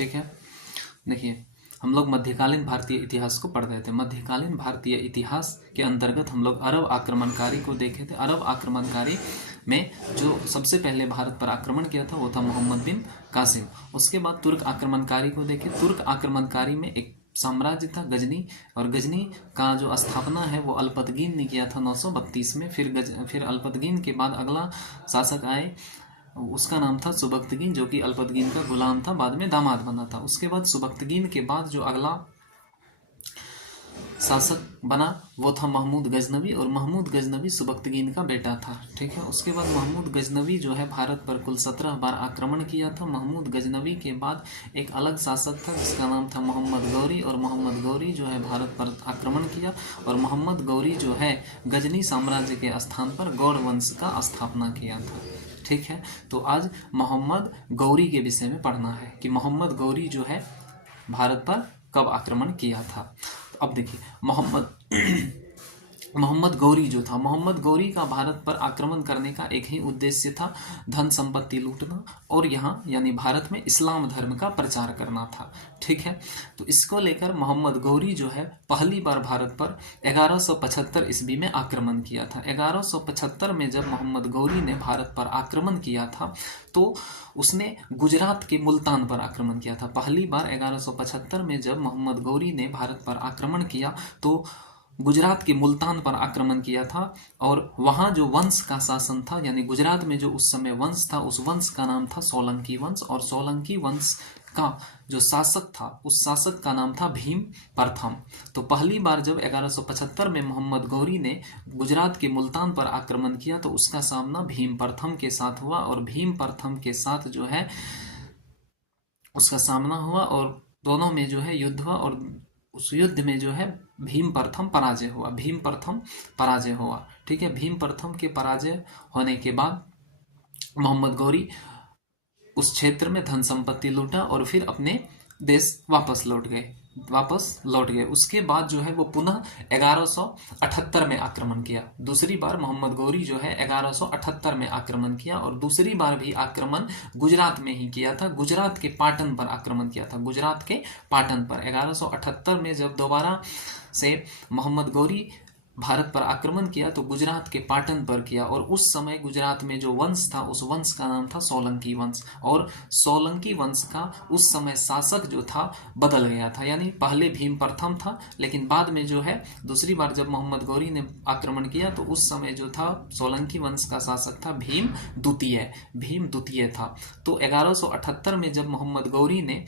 ठीक है, देखिए हम लोग मध्यकालीन भारतीय इतिहास को पढ़ रहे थे। मध्यकालीन भारतीय इतिहास के अंतर्गत हम लोग अरब आक्रमणकारी को देखे थे। अरब आक्रमणकारी में जो सबसे पहले भारत पर आक्रमण किया था वो था मोहम्मद बिन कासिम। उसके बाद तुर्क आक्रमणकारी को देखे। तुर्क आक्रमणकारी में एक साम्राज्य था गजनी, और गजनी का जो स्थापना है वो अल्पतगीन ने किया था 932 में। फिर अल्पतगीन के बाद अगला शासक आए, उसका नाम था सुबक्तगीन, जो कि अल्पतगीन का गुलाम था, बाद में दामाद बना था। उसके बाद सुबक्तगीन के बाद जो अगला शासक बना वो था महमूद गजनवी, और महमूद गजनवी सुबक्तगीन का बेटा था। ठीक है, उसके बाद महमूद गजनवी जो है भारत पर कुल 17 बार आक्रमण किया था। महमूद गजनवी के बाद एक अलग शासक था जिसका नाम था मोहम्मद गौरी, और मोहम्मद गौरी जो है भारत पर आक्रमण किया, और मोहम्मद गौरी जो है गजनी साम्राज्य के स्थान पर गौड़ वंश का स्थापना किया था। ठीक है, तो आज मोहम्मद गौरी के विषय में पढ़ना है कि मोहम्मद गौरी जो है भारत पर कब आक्रमण किया था। अब देखिए मोहम्मद गौरी जो था, मोहम्मद गौरी का भारत पर आक्रमण करने का एक ही उद्देश्य था, धन संपत्ति लूटना और यहाँ यानी भारत में इस्लाम धर्म का प्रचार करना था। ठीक है, तो इसको लेकर मोहम्मद गौरी जो है पहली बार भारत पर 1175 ईस्वी में आक्रमण किया था। 1175 में जब मोहम्मद गौरी ने भारत पर आक्रमण किया था तो उसने गुजरात के मुल्तान पर आक्रमण किया था। पहली बार 1175 में जब मोहम्मद गौरी ने भारत पर आक्रमण किया तो गुजरात के मुल्तान पर आक्रमण किया था, और वहां जो वंश का शासन था यानी गुजरात में जो उस समय वंश था उस वंश का नाम था सोलंकी वंश, और सोलंकी वंश का जो शासक था उस शासक का नाम था भीम प्रथम। तो पहली बार जब 1175 में मोहम्मद गौरी ने गुजरात के मुल्तान पर आक्रमण किया तो उसका सामना भीम प्रथम के साथ हुआ, और भीम प्रथम के साथ जो है उसका सामना हुआ और दोनों में जो है युद्ध हुआ, और उस युद्ध में जो है भीम प्रथम पराजय हुआ। भीम प्रथम पराजय हुआ। ठीक है, भीम प्रथम के पराजय होने के बाद मोहम्मद गौरी उस क्षेत्र में धन संपत्ति लूटा और फिर अपने देश वापस लौट गए। उसके बाद जो है वो पुनः 1178 में आक्रमण किया। दूसरी बार मोहम्मद गौरी जो है 1178 में आक्रमण किया, और दूसरी बार भी आक्रमण गुजरात में ही किया था। गुजरात के पाटन पर आक्रमण किया था, गुजरात के पाटन पर। 1178 में जब दोबारा से मोहम्मद गौरी भारत पर आक्रमण किया तो गुजरात के पाटन पर किया, और उस समय गुजरात में जो वंश था उस वंश का नाम था सोलंकी वंश, और सोलंकी वंश का उस समय शासक जो था बदल गया था। यानी पहले भीम प्रथम था, लेकिन बाद में जो है दूसरी बार जब मोहम्मद गौरी ने आक्रमण किया तो उस समय जो था सोलंकी वंश का शासक था भीम द्वितीय था। तो 1178 में जब मोहम्मद गौरी ने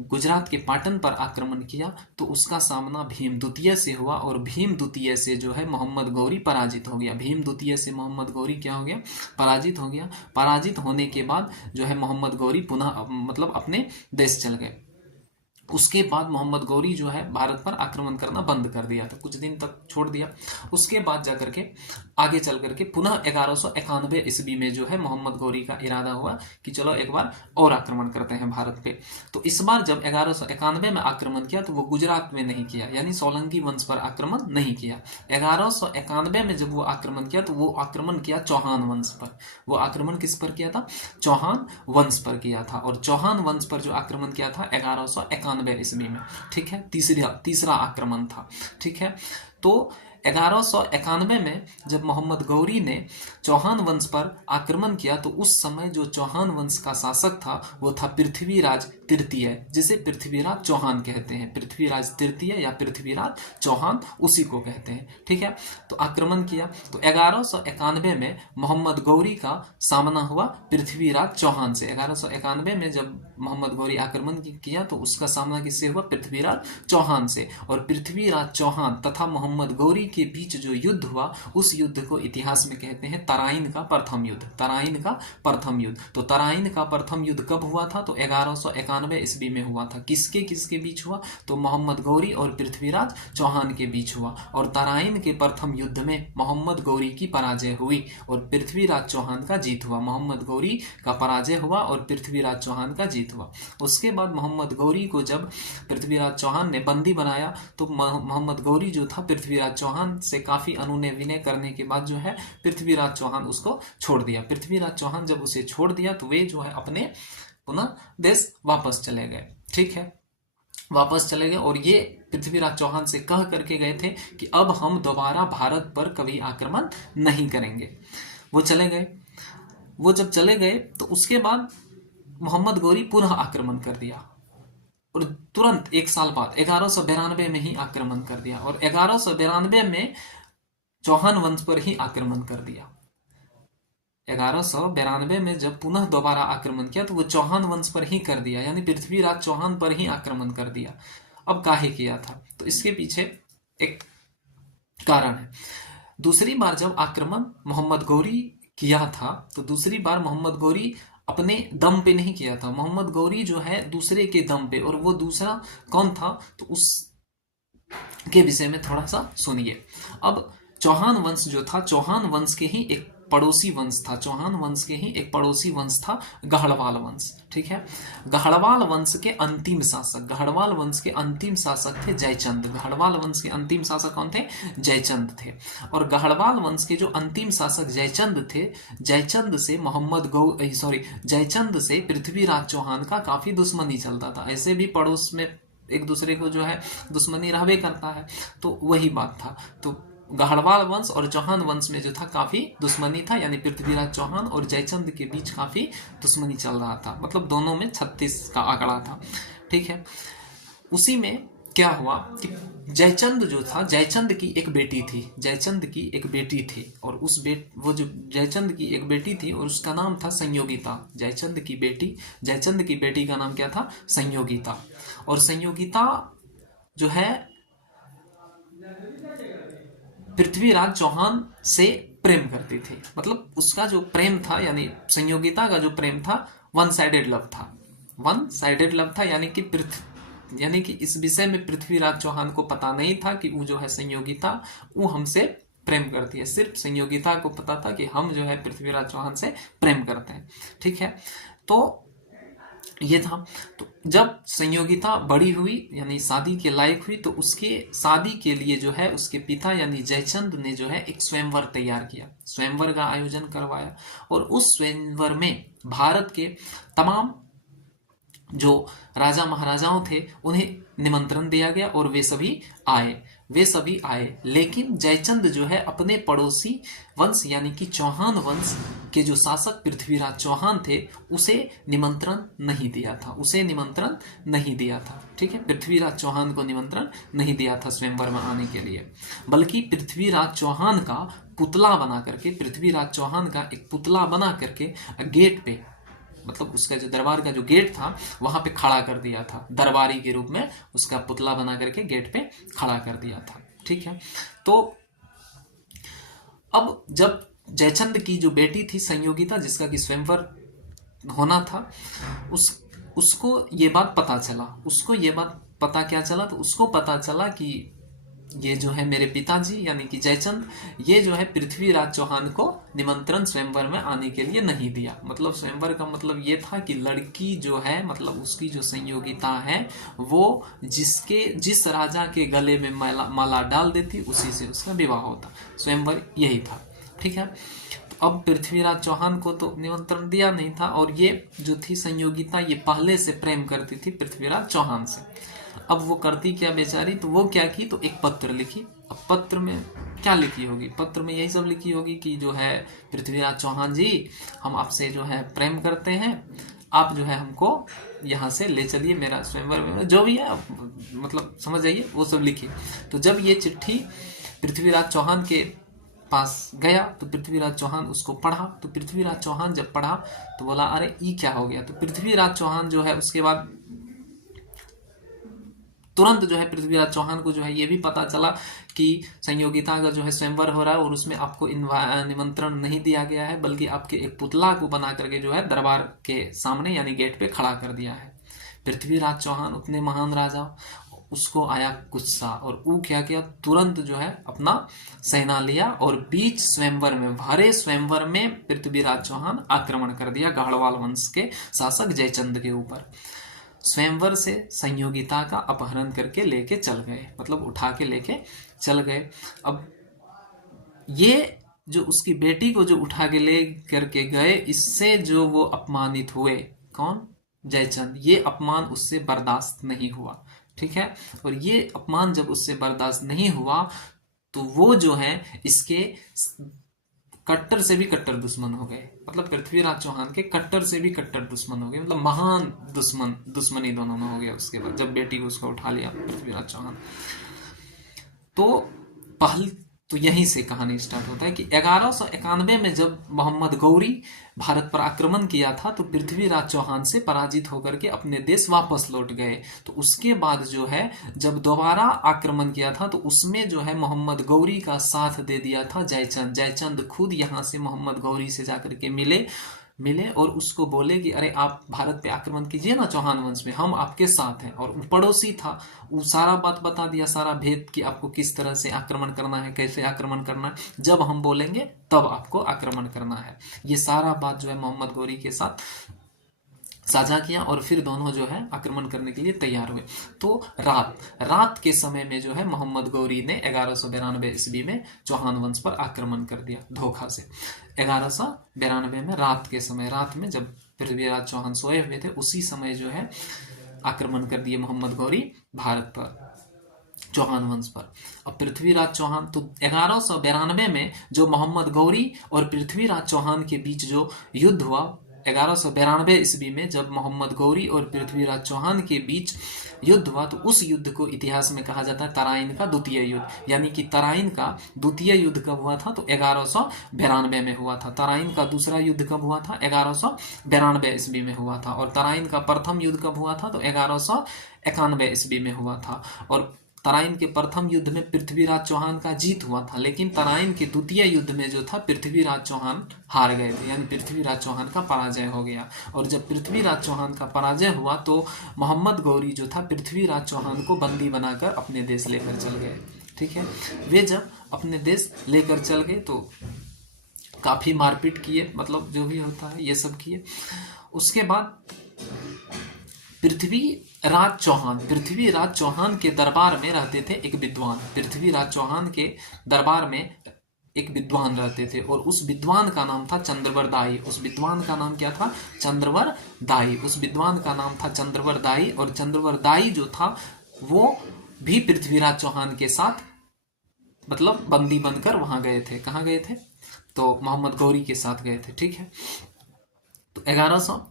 गुजरात के पाटन पर आक्रमण किया तो उसका सामना भीम द्वितीय से हुआ, और भीम द्वितीय से जो है मोहम्मद गौरी पराजित हो गया। भीम द्वितीय से मोहम्मद गौरी क्या हो गया? पराजित हो गया। पराजित होने के बाद जो है मोहम्मद गौरी पुनः मतलब अपने देश चल गए। उसके बाद मोहम्मद गौरी जो है भारत पर आक्रमण करना बंद कर दिया था, कुछ दिन तक छोड़ दिया। उसके बाद जाकर के आगे चल करके पुनः 1191 ईस्वी में जो है मोहम्मद गौरी का इरादा हुआ कि चलो एक बार और आक्रमण करते हैं भारत पे। तो इस बार जब 1191 में आक्रमण किया तो वो गुजरात में नहीं किया, यानी सोलंकी वंश पर आक्रमण नहीं किया। 1191 में जब वो आक्रमण किया तो वो आक्रमण किया चौहान वंश पर। वो आक्रमण किस पर किया था? चौहान वंश पर किया था, और चौहान वंश पर जो आक्रमण किया था 1191 ईस्वी में। ठीक है, तीसरा आक्रमण था। ठीक है, तो 1191 में जब मोहम्मद गौरी ने चौहान वंश पर आक्रमण किया तो उस समय जो चौहान वंश का शासक था वो था पृथ्वीराज तृतीय, जिसे पृथ्वीराज चौहान कहते हैं। पृथ्वीराज तृतीय या पृथ्वीराज चौहान उसी को कहते हैं। ठीक है, तो आक्रमण किया तो 1191 में मोहम्मद गौरी का सामना हुआ पृथ्वीराज चौहान से। 1191 में जब मोहम्मद गौरी आक्रमण किया तो उसका सामना किससे हुआ? पृथ्वीराज चौहान से। और पृथ्वीराज चौहान तथा मोहम्मद गौरी के बीच जो युद्ध हुआ उस युद्ध को इतिहास में कहते हैं तराइन का प्रथम युद्ध। तराइन का प्रथम युद्ध। तो तराइन का प्रथम युद्ध कब हुआ था? तो 1191 ईस्वी में हुआ था। किसके बीच हुआ? तो मोहम्मद गौरी और पृथ्वीराज चौहान के बीच हुआ, और तराइन के प्रथम युद्ध में मोहम्मद गौरी की पराजय हुई और पृथ्वीराज चौहान का जीत हुआ। मोहम्मद गौरी का पराजय हुआ और पृथ्वीराज चौहान का जीत हुआ। उसके बाद मोहम्मद गौरी को जब पृथ्वीराज चौहान ने बंदी बनाया तो मोहम्मद गौरी जो था पृथ्वीराज चौहान से काफी अनुनय विनय करने के बाद जो है पृथ्वीराज चौहान उसको छोड़ दिया। पृथ्वीराज चौहान जब उसे छोड़ दिया तो वे जो है अपने पुनः देश वापस चले गए। ठीक है, वापस चले गए और ये पृथ्वीराज चौहान से कह करके गए थे कि अब हम दोबारा भारत पर कभी आक्रमण नहीं करेंगे। वो चले गए। वो जब चले गए तो उसके बाद मोहम्मद गौरी पुनः आक्रमण कर दिया और तुरंत एक साल बाद 1192 में ही आक्रमण कर दिया और 1192 में चौहान वंश पर ही आक्रमण कर दिया। 1192 में जब पुनः दोबारा आक्रमण किया तो वो चौहान वंश पर ही कर दिया, यानी पृथ्वीराज चौहान पर ही आक्रमण कर दिया। अब काहे किया था, तो इसके पीछे एक कारण है। दूसरी बार जब आक्रमण मोहम्मद गौरी किया था तो दूसरी बार मोहम्मद गौरी अपने दम पे नहीं किया था। मोहम्मद गौरी जो है दूसरे के दम पे, और वो दूसरा कौन था तो उस के विषय में थोड़ा सा सुनिए। अब चौहान वंश जो था, चौहान वंश के ही एक पड़ोसी वंश था, चौहान वंश के ही एक पड़ोसी वंश था गढ़वाल वंश। ठीक है, गढ़वाल वंश के अंतिम शासक, गढ़वाल वंश के अंतिम शासक थे जयचंद। गढ़वाल वंश के अंतिम शासक कौन थे, जयचंद थे। और गढ़वाल वंश के जो अंतिम शासक जयचंद थे, जयचंद से जयचंद से पृथ्वीराज चौहान का काफी दुश्मनी चलता था। ऐसे भी पड़ोस में एक दूसरे को जो है दुश्मनी रहबे करता है, तो वही बात था। तो गढ़वाल वंश और चौहान वंश में जो था काफी दुश्मनी था, यानी पृथ्वीराज चौहान और जयचंद के बीच काफी दुश्मनी चल रहा था, मतलब दोनों में 36 का आंकड़ा था। ठीक है, उसी में क्या हुआ कि जयचंद जो था, जयचंद की एक बेटी थी, जयचंद की एक बेटी थी और वो जो जयचंद की एक बेटी थी और उसका नाम था संयोगिता। जयचंद की बेटी का नाम क्या था, संयोगिता। और संयोगिता जो है पृथ्वीराज चौहान से प्रेम करती थी, मतलब उसका जो प्रेम था, यानी संयोगिता का जो प्रेम था वन साइडेड लव था, वन साइडेड लव था, यानी कि इस विषय में पृथ्वीराज चौहान को पता नहीं था कि वो जो है संयोगिता वो हमसे प्रेम करती है। सिर्फ संयोगिता को पता था कि हम जो है पृथ्वीराज चौहान से प्रेम करते हैं। ठीक है, तो ये था। तो जब संयोगिता बड़ी हुई यानी शादी के लायक हुई तो उसके शादी के लिए जो है उसके पिता यानी जयचंद ने जो है एक स्वयंवर तैयार किया, स्वयंवर का आयोजन करवाया और उस स्वयंवर में भारत के तमाम जो राजा महाराजाओं थे उन्हें निमंत्रण दिया गया और वे सभी आए। लेकिन जयचंद जो है अपने पड़ोसी वंश यानी कि चौहान वंश के जो शासक पृथ्वीराज चौहान थे उसे निमंत्रण नहीं दिया था। ठीक है, पृथ्वीराज चौहान को निमंत्रण नहीं दिया था स्वयंवर में आने के लिए, बल्कि पृथ्वीराज चौहान का पुतला बना करके, पृथ्वीराज चौहान का एक पुतला बना करके गेट पे, मतलब उसका जो दरबार का जो गेट था वहां पे खड़ा कर दिया था, दरबारी के रूप में उसका पुतला बना करके गेट पे खड़ा कर दिया था। ठीक है, तो अब जब जयचंद की जो बेटी थी संयोगिता, जिसका कि स्वयंवर होना था, उसको ये बात पता चला। तो उसको पता चला कि ये जो है मेरे पिताजी यानी कि जयचंद, ये जो है पृथ्वीराज चौहान को निमंत्रण स्वयंवर में आने के लिए नहीं दिया। मतलब स्वयंवर का मतलब ये था कि लड़की जो है, मतलब उसकी जो संयोगिता है वो जिस राजा के गले में माला डाल देती उसी से उसका विवाह होता। स्वयंवर यही था। ठीक है, अब पृथ्वीराज चौहान को तो निमंत्रण दिया नहीं था और ये जो थी संयोगिता ये पहले से प्रेम करती थी पृथ्वीराज चौहान से। अब वो करती क्या बेचारी, तो वो क्या की, तो एक पत्र लिखी। अब पत्र में क्या लिखी होगी, पत्र में यही सब लिखी होगी कि जो है पृथ्वीराज चौहान जी, हम आपसे जो है प्रेम करते हैं, आप जो है हमको यहाँ से ले चलिए, मेरा स्वयंवर में जो भी है, मतलब समझ जाइए, वो सब लिखी। तो जब ये चिट्ठी पृथ्वीराज चौहान के पास गया तो पृथ्वीराज चौहान उसको पढ़ा। तो पृथ्वीराज चौहान जब पढ़ा तो बोला अरे ये क्या हो गया। तो पृथ्वीराज चौहान जो है उसके बाद तुरंत जो है पृथ्वीराज चौहान को जो है ये भी पता चला कि संयोगिता का जो है स्वयंवर हो रहा है और उसमें आपको निमंत्रण नहीं दिया गया है, बल्कि आपके एक पुतला को बना करके जो है दरबार के सामने यानी गेट पे खड़ा कर दिया है। पृथ्वीराज चौहान उतने महान राजा, उसको आया गुस्सा और वो क्या किया, तुरंत जो है अपना सेना लिया और बीच स्वयंवर में, भरे स्वयंवर में पृथ्वीराज चौहान आक्रमण कर दिया गढ़वाल वंश के शासक जयचंद के ऊपर। स्वयंवर से संयोगिता का अपहरण करके लेके चल गए, मतलब उठा के लेके चल गए। अब ये जो उसकी बेटी को जो उठा के ले करके गए, इससे जो वो अपमानित हुए, कौन, जयचंद, ये अपमान उससे बर्दाश्त नहीं हुआ। ठीक है, और ये अपमान जब उससे बर्दाश्त नहीं हुआ तो वो जो है इसके कट्टर से भी कट्टर दुश्मन हो गए। मतलब पृथ्वीराज चौहान के कट्टर से भी कट्टर दुश्मन हो गए, मतलब महान दुश्मनी दोनों में हो गया। उसके बाद जब बेटी को उसको उठा लिया पृथ्वीराज चौहान, तो पहल तो यहीं से कहानी स्टार्ट होता है कि 1191 में जब मोहम्मद गौरी भारत पर आक्रमण किया था तो पृथ्वीराज चौहान से पराजित होकर के अपने देश वापस लौट गए। तो उसके बाद जो है जब दोबारा आक्रमण किया था तो उसमें जो है मोहम्मद गौरी का साथ दे दिया था जयचंद। जयचंद खुद यहाँ से मोहम्मद गौरी से जाकर के मिले और उसको बोले कि अरे आप भारत पे आक्रमण कीजिए ना चौहान वंश में, हम आपके साथ हैं। और पड़ोसी था, वो सारा बात बता दिया, सारा भेद कि आपको किस तरह से आक्रमण करना है, कैसे आक्रमण करना है, जब हम बोलेंगे तब आपको आक्रमण करना है। ये सारा बात जो है मोहम्मद गौरी के साथ साझा किया और फिर दोनों जो है आक्रमण करने के लिए तैयार हुए। तो रात के समय में जो है मोहम्मद गौरी ने 1192 ईस्वी में चौहान वंश पर आक्रमण कर दिया धोखा से। 1192 में रात के समय, रात में जब पृथ्वीराज चौहान सोए हुए थे उसी समय जो है आक्रमण कर दिए मोहम्मद गौरी भारत पर, चौहान वंश पर। अब पृथ्वीराज चौहान तो 1192 में जो मोहम्मद गौरी और पृथ्वीराज चौहान के बीच जो युद्ध हुआ 1192 ईस्वी में जब मोहम्मद गौरी और पृथ्वीराज चौहान के बीच युद्ध हुआ, तो उस युद्ध को इतिहास में कहा जाता है तराइन का द्वितीय युद्ध। यानी कि तराइन का द्वितीय युद्ध कब हुआ था, तो 1192 में हुआ था। तराइन का दूसरा युद्ध कब हुआ था, 1192 ईस्वी में हुआ था। और तराइन का प्रथम युद्ध कब हुआ था, तो 1191 ईस्वी में हुआ था। और तराइन के प्रथम युद्ध में पृथ्वीराज चौहान का जीत हुआ था, लेकिन तराइन के द्वितीय युद्ध में जो था पृथ्वीराज चौहान हार गए थे, यानी पृथ्वीराज चौहान का पराजय हो गया। और जब पृथ्वीराज चौहान का पराजय हुआ तो मोहम्मद गौरी जो था पृथ्वीराज चौहान को बंदी बनाकर अपने देश लेकर चल गए। ठीक है, वे जब अपने देश लेकर चल गए तो काफी मारपीट किए, मतलब जो भी होता है ये सब किए। उसके बाद पृथ्वीराज चौहान के दरबार में रहते थे एक विद्वान। पृथ्वीराज चौहान के दरबार में एक विद्वान रहते थे और उस विद्वान का नाम था चंद्रवर दाई। उस विद्वान का नाम क्या था, चंद्रवर दाई। उस विद्वान का नाम था चंद्रवर दाई। और चंद्रवर दाई जो था वो भी पृथ्वीराज चौहान के साथ मतलब बंदी बनकर वहां गए थे। कहाँ गए थे, तो मोहम्मद गौरी के साथ गए थे। ठीक है, तो 1100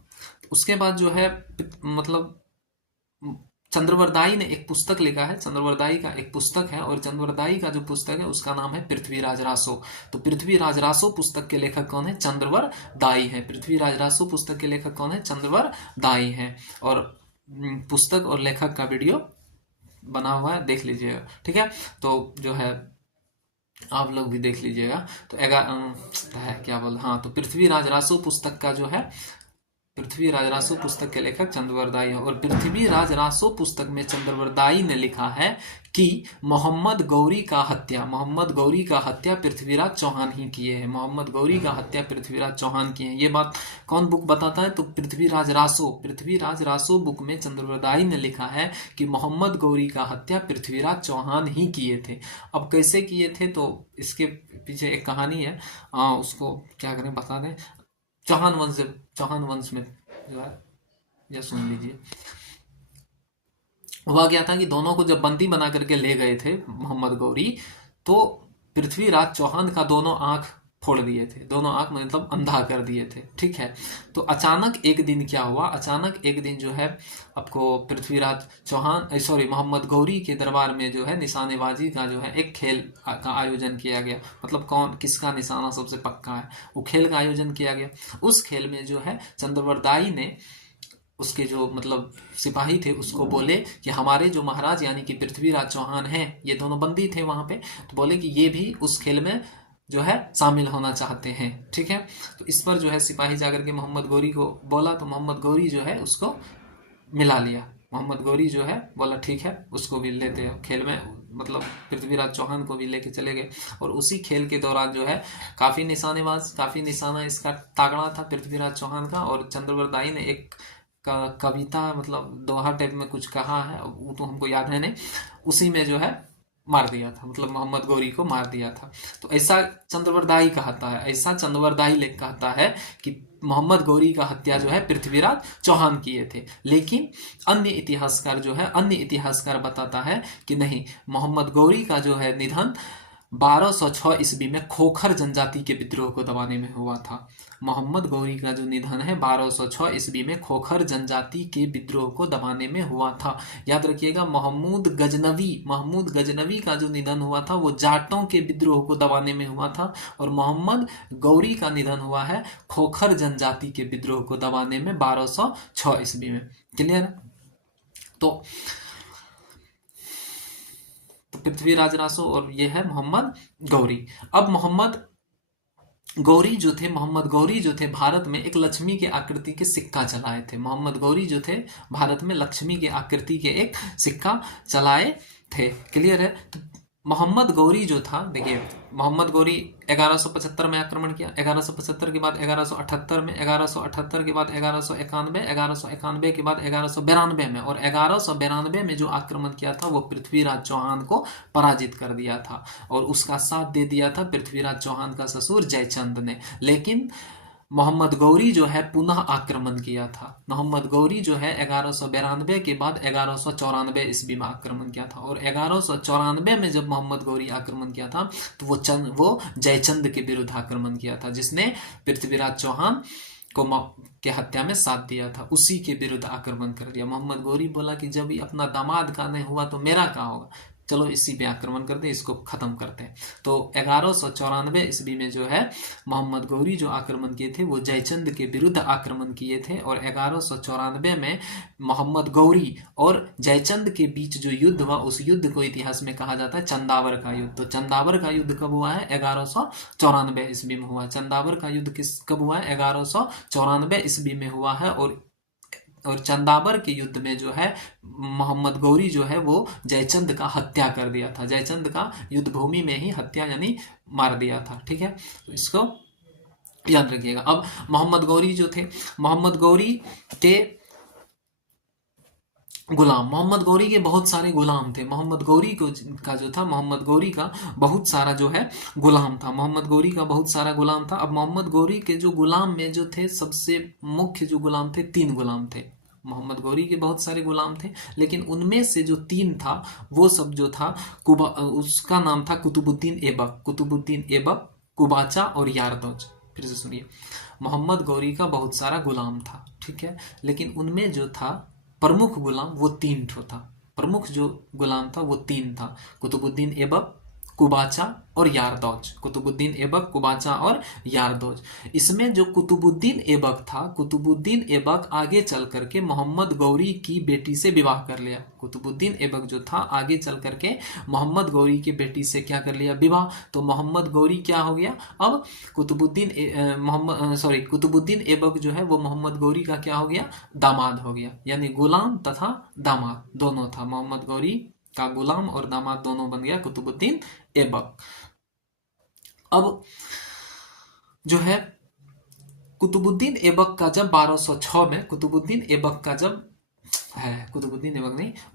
उसके बाद जो है मतलब चंद्रवरदाई ने एक पुस्तक लिखा है। चंद्रवरदाई का एक पुस्तक है और चंद्रवरदाई का जो पुस्तक है उसका नाम है पृथ्वीराज रासो। तो पृथ्वीराज रासो पुस्तक के लेखक कौन है, चंद्रवर दाई है। पृथ्वीराज रासो पुस्तक के लेखक कौन है, चंद्रवर दाई है। और पुस्तक और लेखक का वीडियो बना हुआ है, देख लीजिएगा। ठीक है, तो जो है आप लोग भी देख लीजिएगा। तो क्या बोल, हाँ, तो पृथ्वीराज रासो पुस्तक का जो है पृथ्वीराज रासो पुस्तक के लेखक चंद्रवरदाई है। और पृथ्वीराज रासो पुस्तक में चंद्रवरदाई ने लिखा है कि मोहम्मद गौरी का हत्या पृथ्वीराज चौहान ही किए हैं। मोहम्मद गौरी का हत्या पृथ्वीराज चौहान किए हैं। ये बात कौन बुक बताता है, तो पृथ्वीराज रासो बुक में चंद्रवरदाई ने लिखा है कि मोहम्मद गौरी का हत्या पृथ्वीराज चौहान ही किए थे। अब कैसे किए थे, तो इसके पीछे एक कहानी है, उसको क्या करें बता दें। चौहान वंश में जो है यह सुन लीजिए। हुआ क्या था कि दोनों को जब बंदी बना करके ले गए थे मोहम्मद गौरी, तो पृथ्वीराज चौहान का दोनों आंख फोड़ दिए थे, दोनों आंख मतलब अंधा कर दिए थे। ठीक है, तो अचानक एक दिन क्या हुआ, अचानक एक दिन जो है आपको पृथ्वीराज मोहम्मद गौरी के दरबार में जो है निशानेबाजी का जो है एक खेल का आयोजन किया गया। मतलब कौन किसका निशाना सबसे पक्का है, वो खेल का आयोजन किया गया। उस खेल में जो है चंद्रवरदाई ने उसके जो मतलब सिपाही थे उसको बोले कि हमारे जो महाराज यानी कि पृथ्वीराज चौहान हैं, ये दोनों बंदी थे वहां पे, तो बोले कि ये भी उस खेल में जो है शामिल होना चाहते हैं। ठीक है, तो इस पर जो है सिपाही जाकर के मोहम्मद गौरी को बोला, तो मोहम्मद गौरी जो है उसको मिला लिया। मोहम्मद गौरी जो है बोला ठीक है उसको भी लेते हैं खेल में, मतलब पृथ्वीराज चौहान को भी लेके चले गए। और उसी खेल के दौरान जो है काफी निशाना इसका तागड़ा था पृथ्वीराज चौहान का। और चंद्रवरदाई ने एक कविता मतलब दोहा टाइप में कुछ कहा है, वो तो हमको याद है नहीं, उसी में जो है मार दिया था, मतलब मोहम्मद गौरी को मार दिया था। तो ऐसा चंद्रवरदाई कहता है कि मोहम्मद गौरी का हत्या जो है पृथ्वीराज चौहान किए थे। लेकिन अन्य इतिहासकार बताता है कि नहीं, मोहम्मद गौरी का जो है निधन 1206 ईस्वी में खोखर जनजाति के विद्रोह को दबाने में हुआ था। मोहम्मद गौरी का जो निधन है 1206 ईस्वी में खोखर जनजाति के विद्रोह को दबाने में हुआ था। याद रखिएगा, महमूद गजनवी का जो निधन हुआ था वो जाटों के विद्रोह को दबाने में हुआ था, और मोहम्मद गौरी का निधन हुआ है खोखर जनजाति के विद्रोह को दबाने में 1206 ईस्वी में। क्लियर है? तो पृथ्वीराज रासो और ये है मोहम्मद गौरी। अब मोहम्मद गौरी जो थे भारत में एक लक्ष्मी के आकृति के सिक्का चलाए थे। मोहम्मद गौरी जो थे भारत में लक्ष्मी के आकृति के एक सिक्का चलाए थे। क्लियर है? तो मोहम्मद गौरी जो था, देखिए मोहम्मद गौरी 1175 में आक्रमण किया, 1175 के बाद 1178 में, 1178 के बाद 1191, 1191 के बाद 1192 में, और 1192 में जो आक्रमण किया था वो पृथ्वीराज चौहान को पराजित कर दिया था, और उसका साथ दे दिया था पृथ्वीराज चौहान का ससुर जयचंद ने। लेकिन मोहम्मद गौरी जो है पुनः आक्रमण किया था। मोहम्मद गौरी जो है 1192 के बाद 1194 ईस्वी में आक्रमण किया था, और 1194 में जब मोहम्मद गौरी आक्रमण किया था तो वो जयचंद के विरुद्ध आक्रमण किया था, जिसने पृथ्वीराज चौहान के हत्या में साथ दिया था, उसी के विरुद्ध आक्रमण कर दिया। मोहम्मद गौरी बोला कि जब अपना दामाद का नहीं हुआ तो मेरा क्या होगा, चलो इसी पे आक्रमण करते हैं, इसको खत्म करते हैं। तो 1194 ईस्वी में जो है मोहम्मद गौरी जो आक्रमण किए थे वो जयचंद के विरुद्ध आक्रमण किए थे, और 1194 में मोहम्मद गौरी और जयचंद के बीच जो युद्ध हुआ उस युद्ध को इतिहास में कहा जाता है चंदावर का युद्ध। तो चंदावर का युद्ध कब हुआ है? 1194 ईस्वी में हुआ। चंदावर का युद्ध कब हुआ है? 1194 ईस्वी में हुआ है, और चंदावर के युद्ध में जो है मोहम्मद गौरी जो है वो जयचंद का हत्या कर दिया था। जयचंद का युद्ध भूमि में ही हत्या यानी मार दिया था। ठीक है, तो इसको याद रखिएगा। अब मोहम्मद गौरी जो थे, मोहम्मद गौरी के गुलाम, मोहम्मद गौरी के बहुत सारे गुलाम थे। मोहम्मद गौरी का जो था, मोहम्मद गौरी का बहुत सारा जो है गुलाम था। मोहम्मद गौरी का बहुत सारा गुलाम था। अब मोहम्मद गौरी के जो गुलाम में जो थे सबसे मुख्य जो गुलाम थे, 3 गुलाम थे। मोहम्मद गौरी के बहुत सारे गुलाम थे, लेकिन उनमें से जो 3 था वो सब जो था उसका नाम था कुतुबुद्दीन ऐबक, कुबाचा और यारदौज। फिर से सुनिए, मोहम्मद गौरी का बहुत सारा गुलाम था, ठीक है, लेकिन उनमें जो था प्रमुख गुलाम वो 3 ठो था। प्रमुख जो गुलाम था वो 3 था, कुतुबुद्दीन ऐबक, कुबाचा और यारदौज। कुतुबुद्दीन ऐबक, कुबाचा और यारदौज। इसमें जो कुतुबुद्दीन ऐबक था, कुतुबुद्दीन ऐबक आगे चल करके मोहम्मद गौरी की बेटी से विवाह कर लिया। कुतुबुद्दीन ऐबक जो था आगे चल करके मोहम्मद गौरी की बेटी से क्या कर लिया? विवाह। तो मोहम्मद गौरी क्या हो गया? अब कुतुबुद्दीन ऐबक जो है वो मोहम्मद गौरी का क्या हो गया? दामाद हो गया, यानी गुलाम तथा दामाद दोनों था। मोहम्मद गौरी का गुलाम और दामाद दोनों बन गया कुतुबुद्दीन ऐबक। अब जो है कुतुबुद्दीन ऐबक का जब 1206 में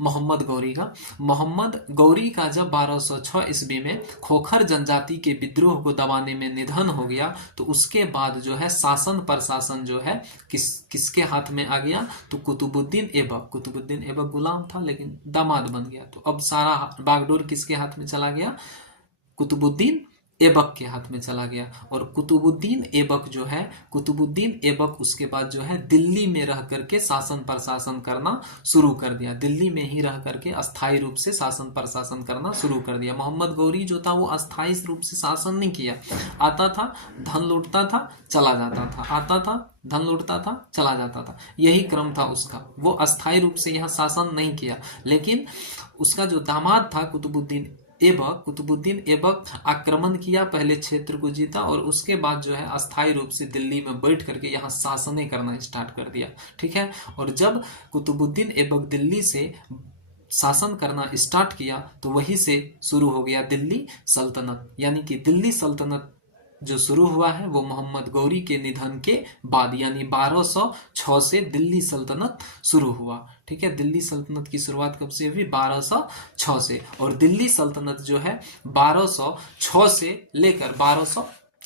मोहम्मद गौरी का जब 1206 ईस्वी में खोखर जनजाति के विद्रोह को दबाने में निधन हो गया, तो उसके बाद जो है शासन प्रशासन जो है किसके हाथ में आ गया? तो कुतुबुद्दीन ऐबक गुलाम था लेकिन दामाद बन गया, तो अब सारा बागडोर किसके हाथ में चला गया? कुतुबुद्दीन ऐबक के हाथ में चला गया। और कुतुबुद्दीन ऐबक उसके बाद जो है दिल्ली में रह करके शासन प्रशासन करना शुरू कर दिया। दिल्ली में ही रह करके अस्थायी रूप से शासन प्रशासन करना शुरू कर दिया। मोहम्मद गौरी जो था वो अस्थायी रूप से शासन नहीं किया, आता था धन लूटता था चला जाता था, आता था धन लूटता था चला जाता था, यही क्रम था उसका। वो अस्थायी रूप से यहाँ शासन नहीं किया। लेकिन उसका जो दामाद था कुतुबुद्दीन ऐबक आक्रमण किया, पहले क्षेत्र को जीता और उसके बाद जो है अस्थायी रूप से दिल्ली में बैठ करके यहाँ शासन करना स्टार्ट कर दिया। ठीक है, और जब कुतुबुद्दीन ऐबक दिल्ली से शासन करना स्टार्ट किया तो वहीं से शुरू हो गया दिल्ली सल्तनत। यानी कि दिल्ली सल्तनत जो शुरू हुआ है वो मोहम्मद गौरी के निधन के बाद, यानी 1206 से दिल्ली सल्तनत शुरू हुआ। ठीक है, दिल्ली सल्तनत की शुरुआत कब से हुई? 1206 से। और दिल्ली सल्तनत जो है 1206 से लेकर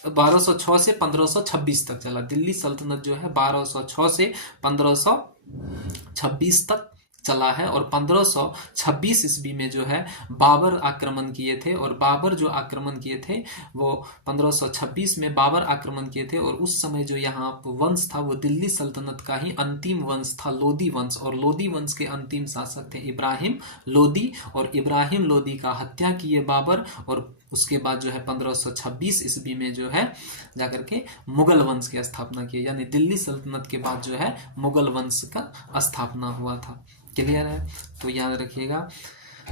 1206 से 1526 तक चला। दिल्ली सल्तनत जो है 1206 से 1526 तक चला है। और 1526 ईस्वी में जो है बाबर आक्रमण किए थे, और बाबर जो आक्रमण किए थे वो 1526 में बाबर आक्रमण किए थे। और उस समय जो यहाँ वंश था वो दिल्ली सल्तनत का ही अंतिम वंश था, लोदी वंश। और लोदी वंश के अंतिम शासक थे इब्राहिम लोदी, और इब्राहिम लोदी का हत्या किए बाबर। और उसके बाद जो है 1526 ईस्वी में जो है जाकर के मुगल वंश की स्थापना की, यानी दिल्ली सल्तनत के बाद जो है मुगल वंश का स्थापना हुआ था। क्लियर है? तो याद रखिएगा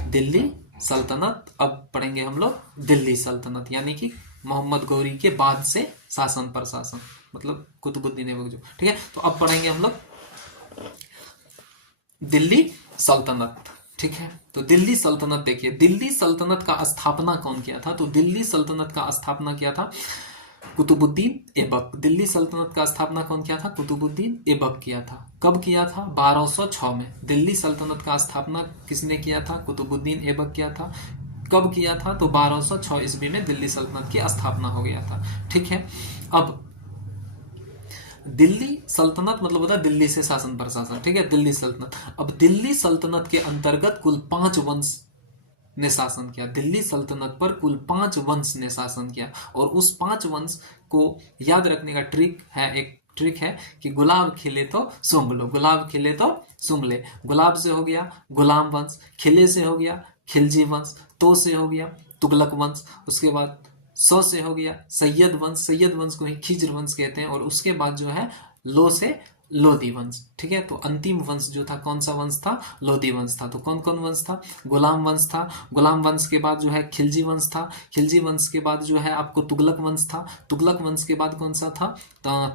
दिल्ली सल्तनत। अब पढ़ेंगे हम लोग दिल्ली सल्तनत, यानी कि मोहम्मद गौरी के बाद से शासन प्रशासन, मतलब कुतुबुद्दीन ऐबक जो। ठीक है, तो अब पढ़ेंगे हम लोग दिल्ली सल्तनत। ठीक है, तो दिल्ली सल्तनत देखिए, दिल्ली सल्तनत का स्थापना कौन किया था? तो दिल्ली सल्तनत का स्थापना किया था कुतुबुद्दीन ऐबक। दिल्ली सल्तनत का स्थापना कौन किया था? कुतुबुद्दीन ऐबक किया था। कब किया था? 1206 में। दिल्ली सल्तनत का स्थापना किसने किया था? कुतुबुद्दीन ऐबक किया था। कब किया था? तो 1206 ईस्वी में दिल्ली सल्तनत की स्थापना हो गया था। ठीक है, अब दिल्ली सल्तनत मतलब होता है दिल्ली से शासन प्रशासन। ठीक है, दिल्ली सल्तनत। अब दिल्ली सल्तनत के अंतर्गत कुल 5 वंश ने शासन किया। दिल्ली सल्तनत पर कुल 5 वंश ने शासन किया। और उस 5 वंश को याद रखने का एक ट्रिक है कि गुलाब खिले तो सूंघ लो, गुलाब खिले तो सूंघ ले। गुलाब से हो गया गुलाम वंश, खिले से हो गया खिलजी वंश, तो से हो गया तुगलक वंश, उसके बाद सौ से हो गया सैयद वंश, सैयद वंश को ही खिज्र वंश कहते हैं। और उसके बाद जो है लो से लोदी वंश। ठीक है, तो अंतिम वंश जो था कौन सा वंश था? लोदी वंश था। तो कौन कौन वंश था? गुलाम वंश था। गुलाम वंश के बाद जो है खिलजी वंश था। खिलजी वंश के बाद जो है आपको तुगलक वंश था। तुगलक वंश के बाद कौन सा था?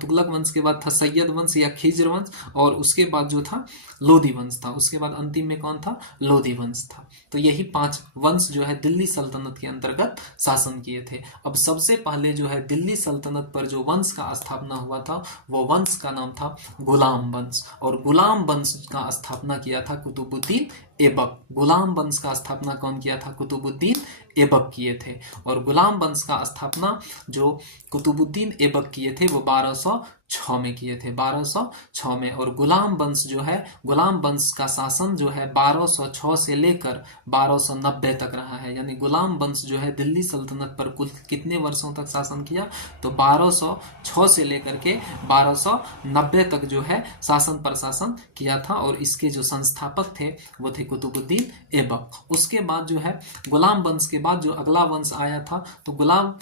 तुगलक वंश के बाद था सैयद वंश या खिज्र वंश। और उसके बाद जो था लोदी वंश था। उसके बाद अंतिम में कौन था? लोदी वंश था। तो यही 5 वंश जो है दिल्ली सल्तनत के अंतर्गत शासन किए थे। अब सबसे पहले जो है दिल्ली सल्तनत पर जो वंश का स्थापना हुआ था वो वंश का नाम था गुलाम वंश। और गुलाम वंश का स्थापना किया था कुतुबुद्दीन ऐबक। गुलाम वंश का स्थापना कौन किया था? कुतुबुद्दीन ऐबक किए थे। और गुलाम वंश का स्थापना जो कुतुबुद्दीन ऐबक किए थे वो 1206 में किए थे, 1206 में। और गुलाम वंश जो है, गुलाम वंश का शासन जो है 1206 से लेकर 1290 तक रहा है। यानी गुलाम वंश जो है दिल्ली सल्तनत पर कुल कितने वर्षों तक शासन किया? तो 1206 से लेकर के 1290 तक जो है शासन प्रशासन किया था। और इसके जो संस्थापक थे वो थे कुतुबुद्दीन ऐबक। उसके बाद जो है गुलाम वंश के बाद जो अगला वंश आया था, तो गुलाम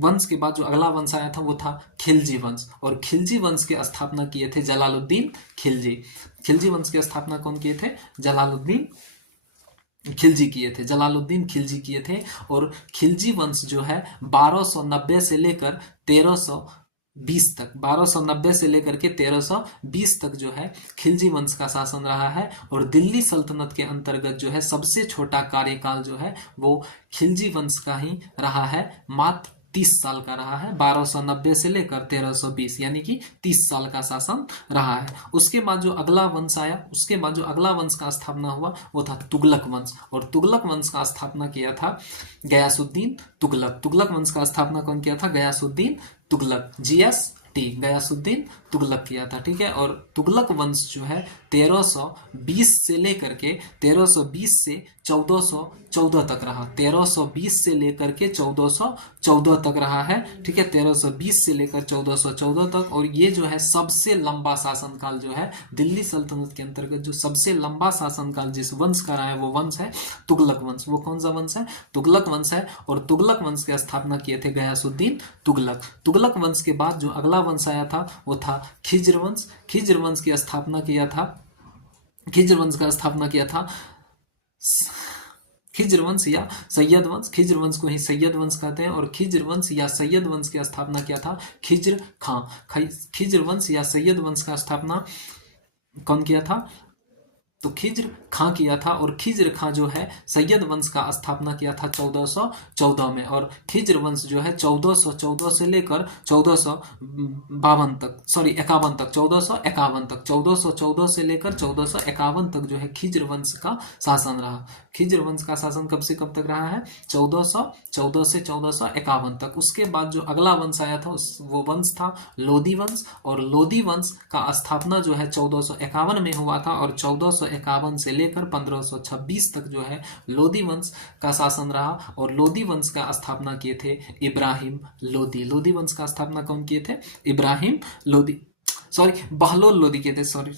वंश के बाद जो अगला वंश आया था वो था खिलजी वंश। और खिलजी वंश की स्थापना किए थे जलालुद्दीन खिलजी। खिलजी वंश की स्थापना कौन किए थे? जलालुद्दीन खिलजी किए थे, जलालुद्दीन खिलजी किए थे। और खिलजी वंश जो है 1290 से लेकर 1320 तक, 1290 से लेकर के 1320 तक जो है खिलजी वंश का शासन रहा है। और दिल्ली सल्तनत के अंतर्गत जो है सबसे छोटा कार्यकाल जो है वो खिलजी वंश का ही रहा है, मात्र 30 साल का रहा है। 1290 से लेकर 1320 यानी कि 30 साल का शासन रहा है। उसके बाद जो अगला वंश आया, उसके बाद जो अगला वंश का स्थापना हुआ वो था तुगलक वंश। और तुगलक वंश का स्थापना किया था गयासुद्दीन तुगलक। तुगलक वंश का स्थापना कौन किया था? गयासुद्दीन तुगलक, GST, गयासुद्दीन तुगलक किया था। ठीक है, और तुगलक वंश जो है 1320 से लेकर के 1320 से 1414 तक रहा। 1320 से लेकर के 1414 तक रहा है। ठीक है, 1320 से लेकर 1414 तक। और ये जो है सबसे लंबा शासनकाल जो है दिल्ली सल्तनत के अंतर्गत, जो सबसे लंबा शासनकाल जिस वंश का रहा है वो वंश है तुगलक वंश। वो कौन सा वंश है? तुगलक वंश है। और तुगलक वंश की स्थापना किए थे गयासुद्दीन तुगलक। तुगलक वंश के बाद जो अगला वंश आया था वो था खिज्र वंश। खिज्र वंश की स्थापना किया था, खिज्र वंश का स्थापना किया था खिज्र वंश या सैयद वंश। खिज्र वंश को ही सैयद वंश कहते हैं। और खिज्र वंश या सैयद वंश की स्थापना किया था खिज्र खां। खिज्र वंश या सैयद वंश का स्थापना कौन किया था? तो खिज्र खां किया था, और खिज्र खां जो है सैयद वंश का स्थापना किया था 1414 में, और खिज्र वंश जो है 1414 से लेकर 1452 तक, सॉरी 51 तक, 1451 तक, 1414 से लेकर 1451 तक जो है खिज्र वंश का शासन रहा। खिज्र वंश का शासन कब से कब तक रहा है? 1414 से 1451 तक। उसके बाद जो अगला वंश आया था वो वंश था लोदी वंश, और लोदी वंश का स्थापना जो है 1451 में हुआ था, और 1451 से लेकर 1526 तक जो है लोदी वंश का शासन रहा। और लोदी वंश का स्थापना किए थे इब्राहिम लोदी। लोदी वंश का स्थापना कौन किए थे? इब्राहिम लोदी, सॉरी बहलोल लोदी किए थे, सॉरी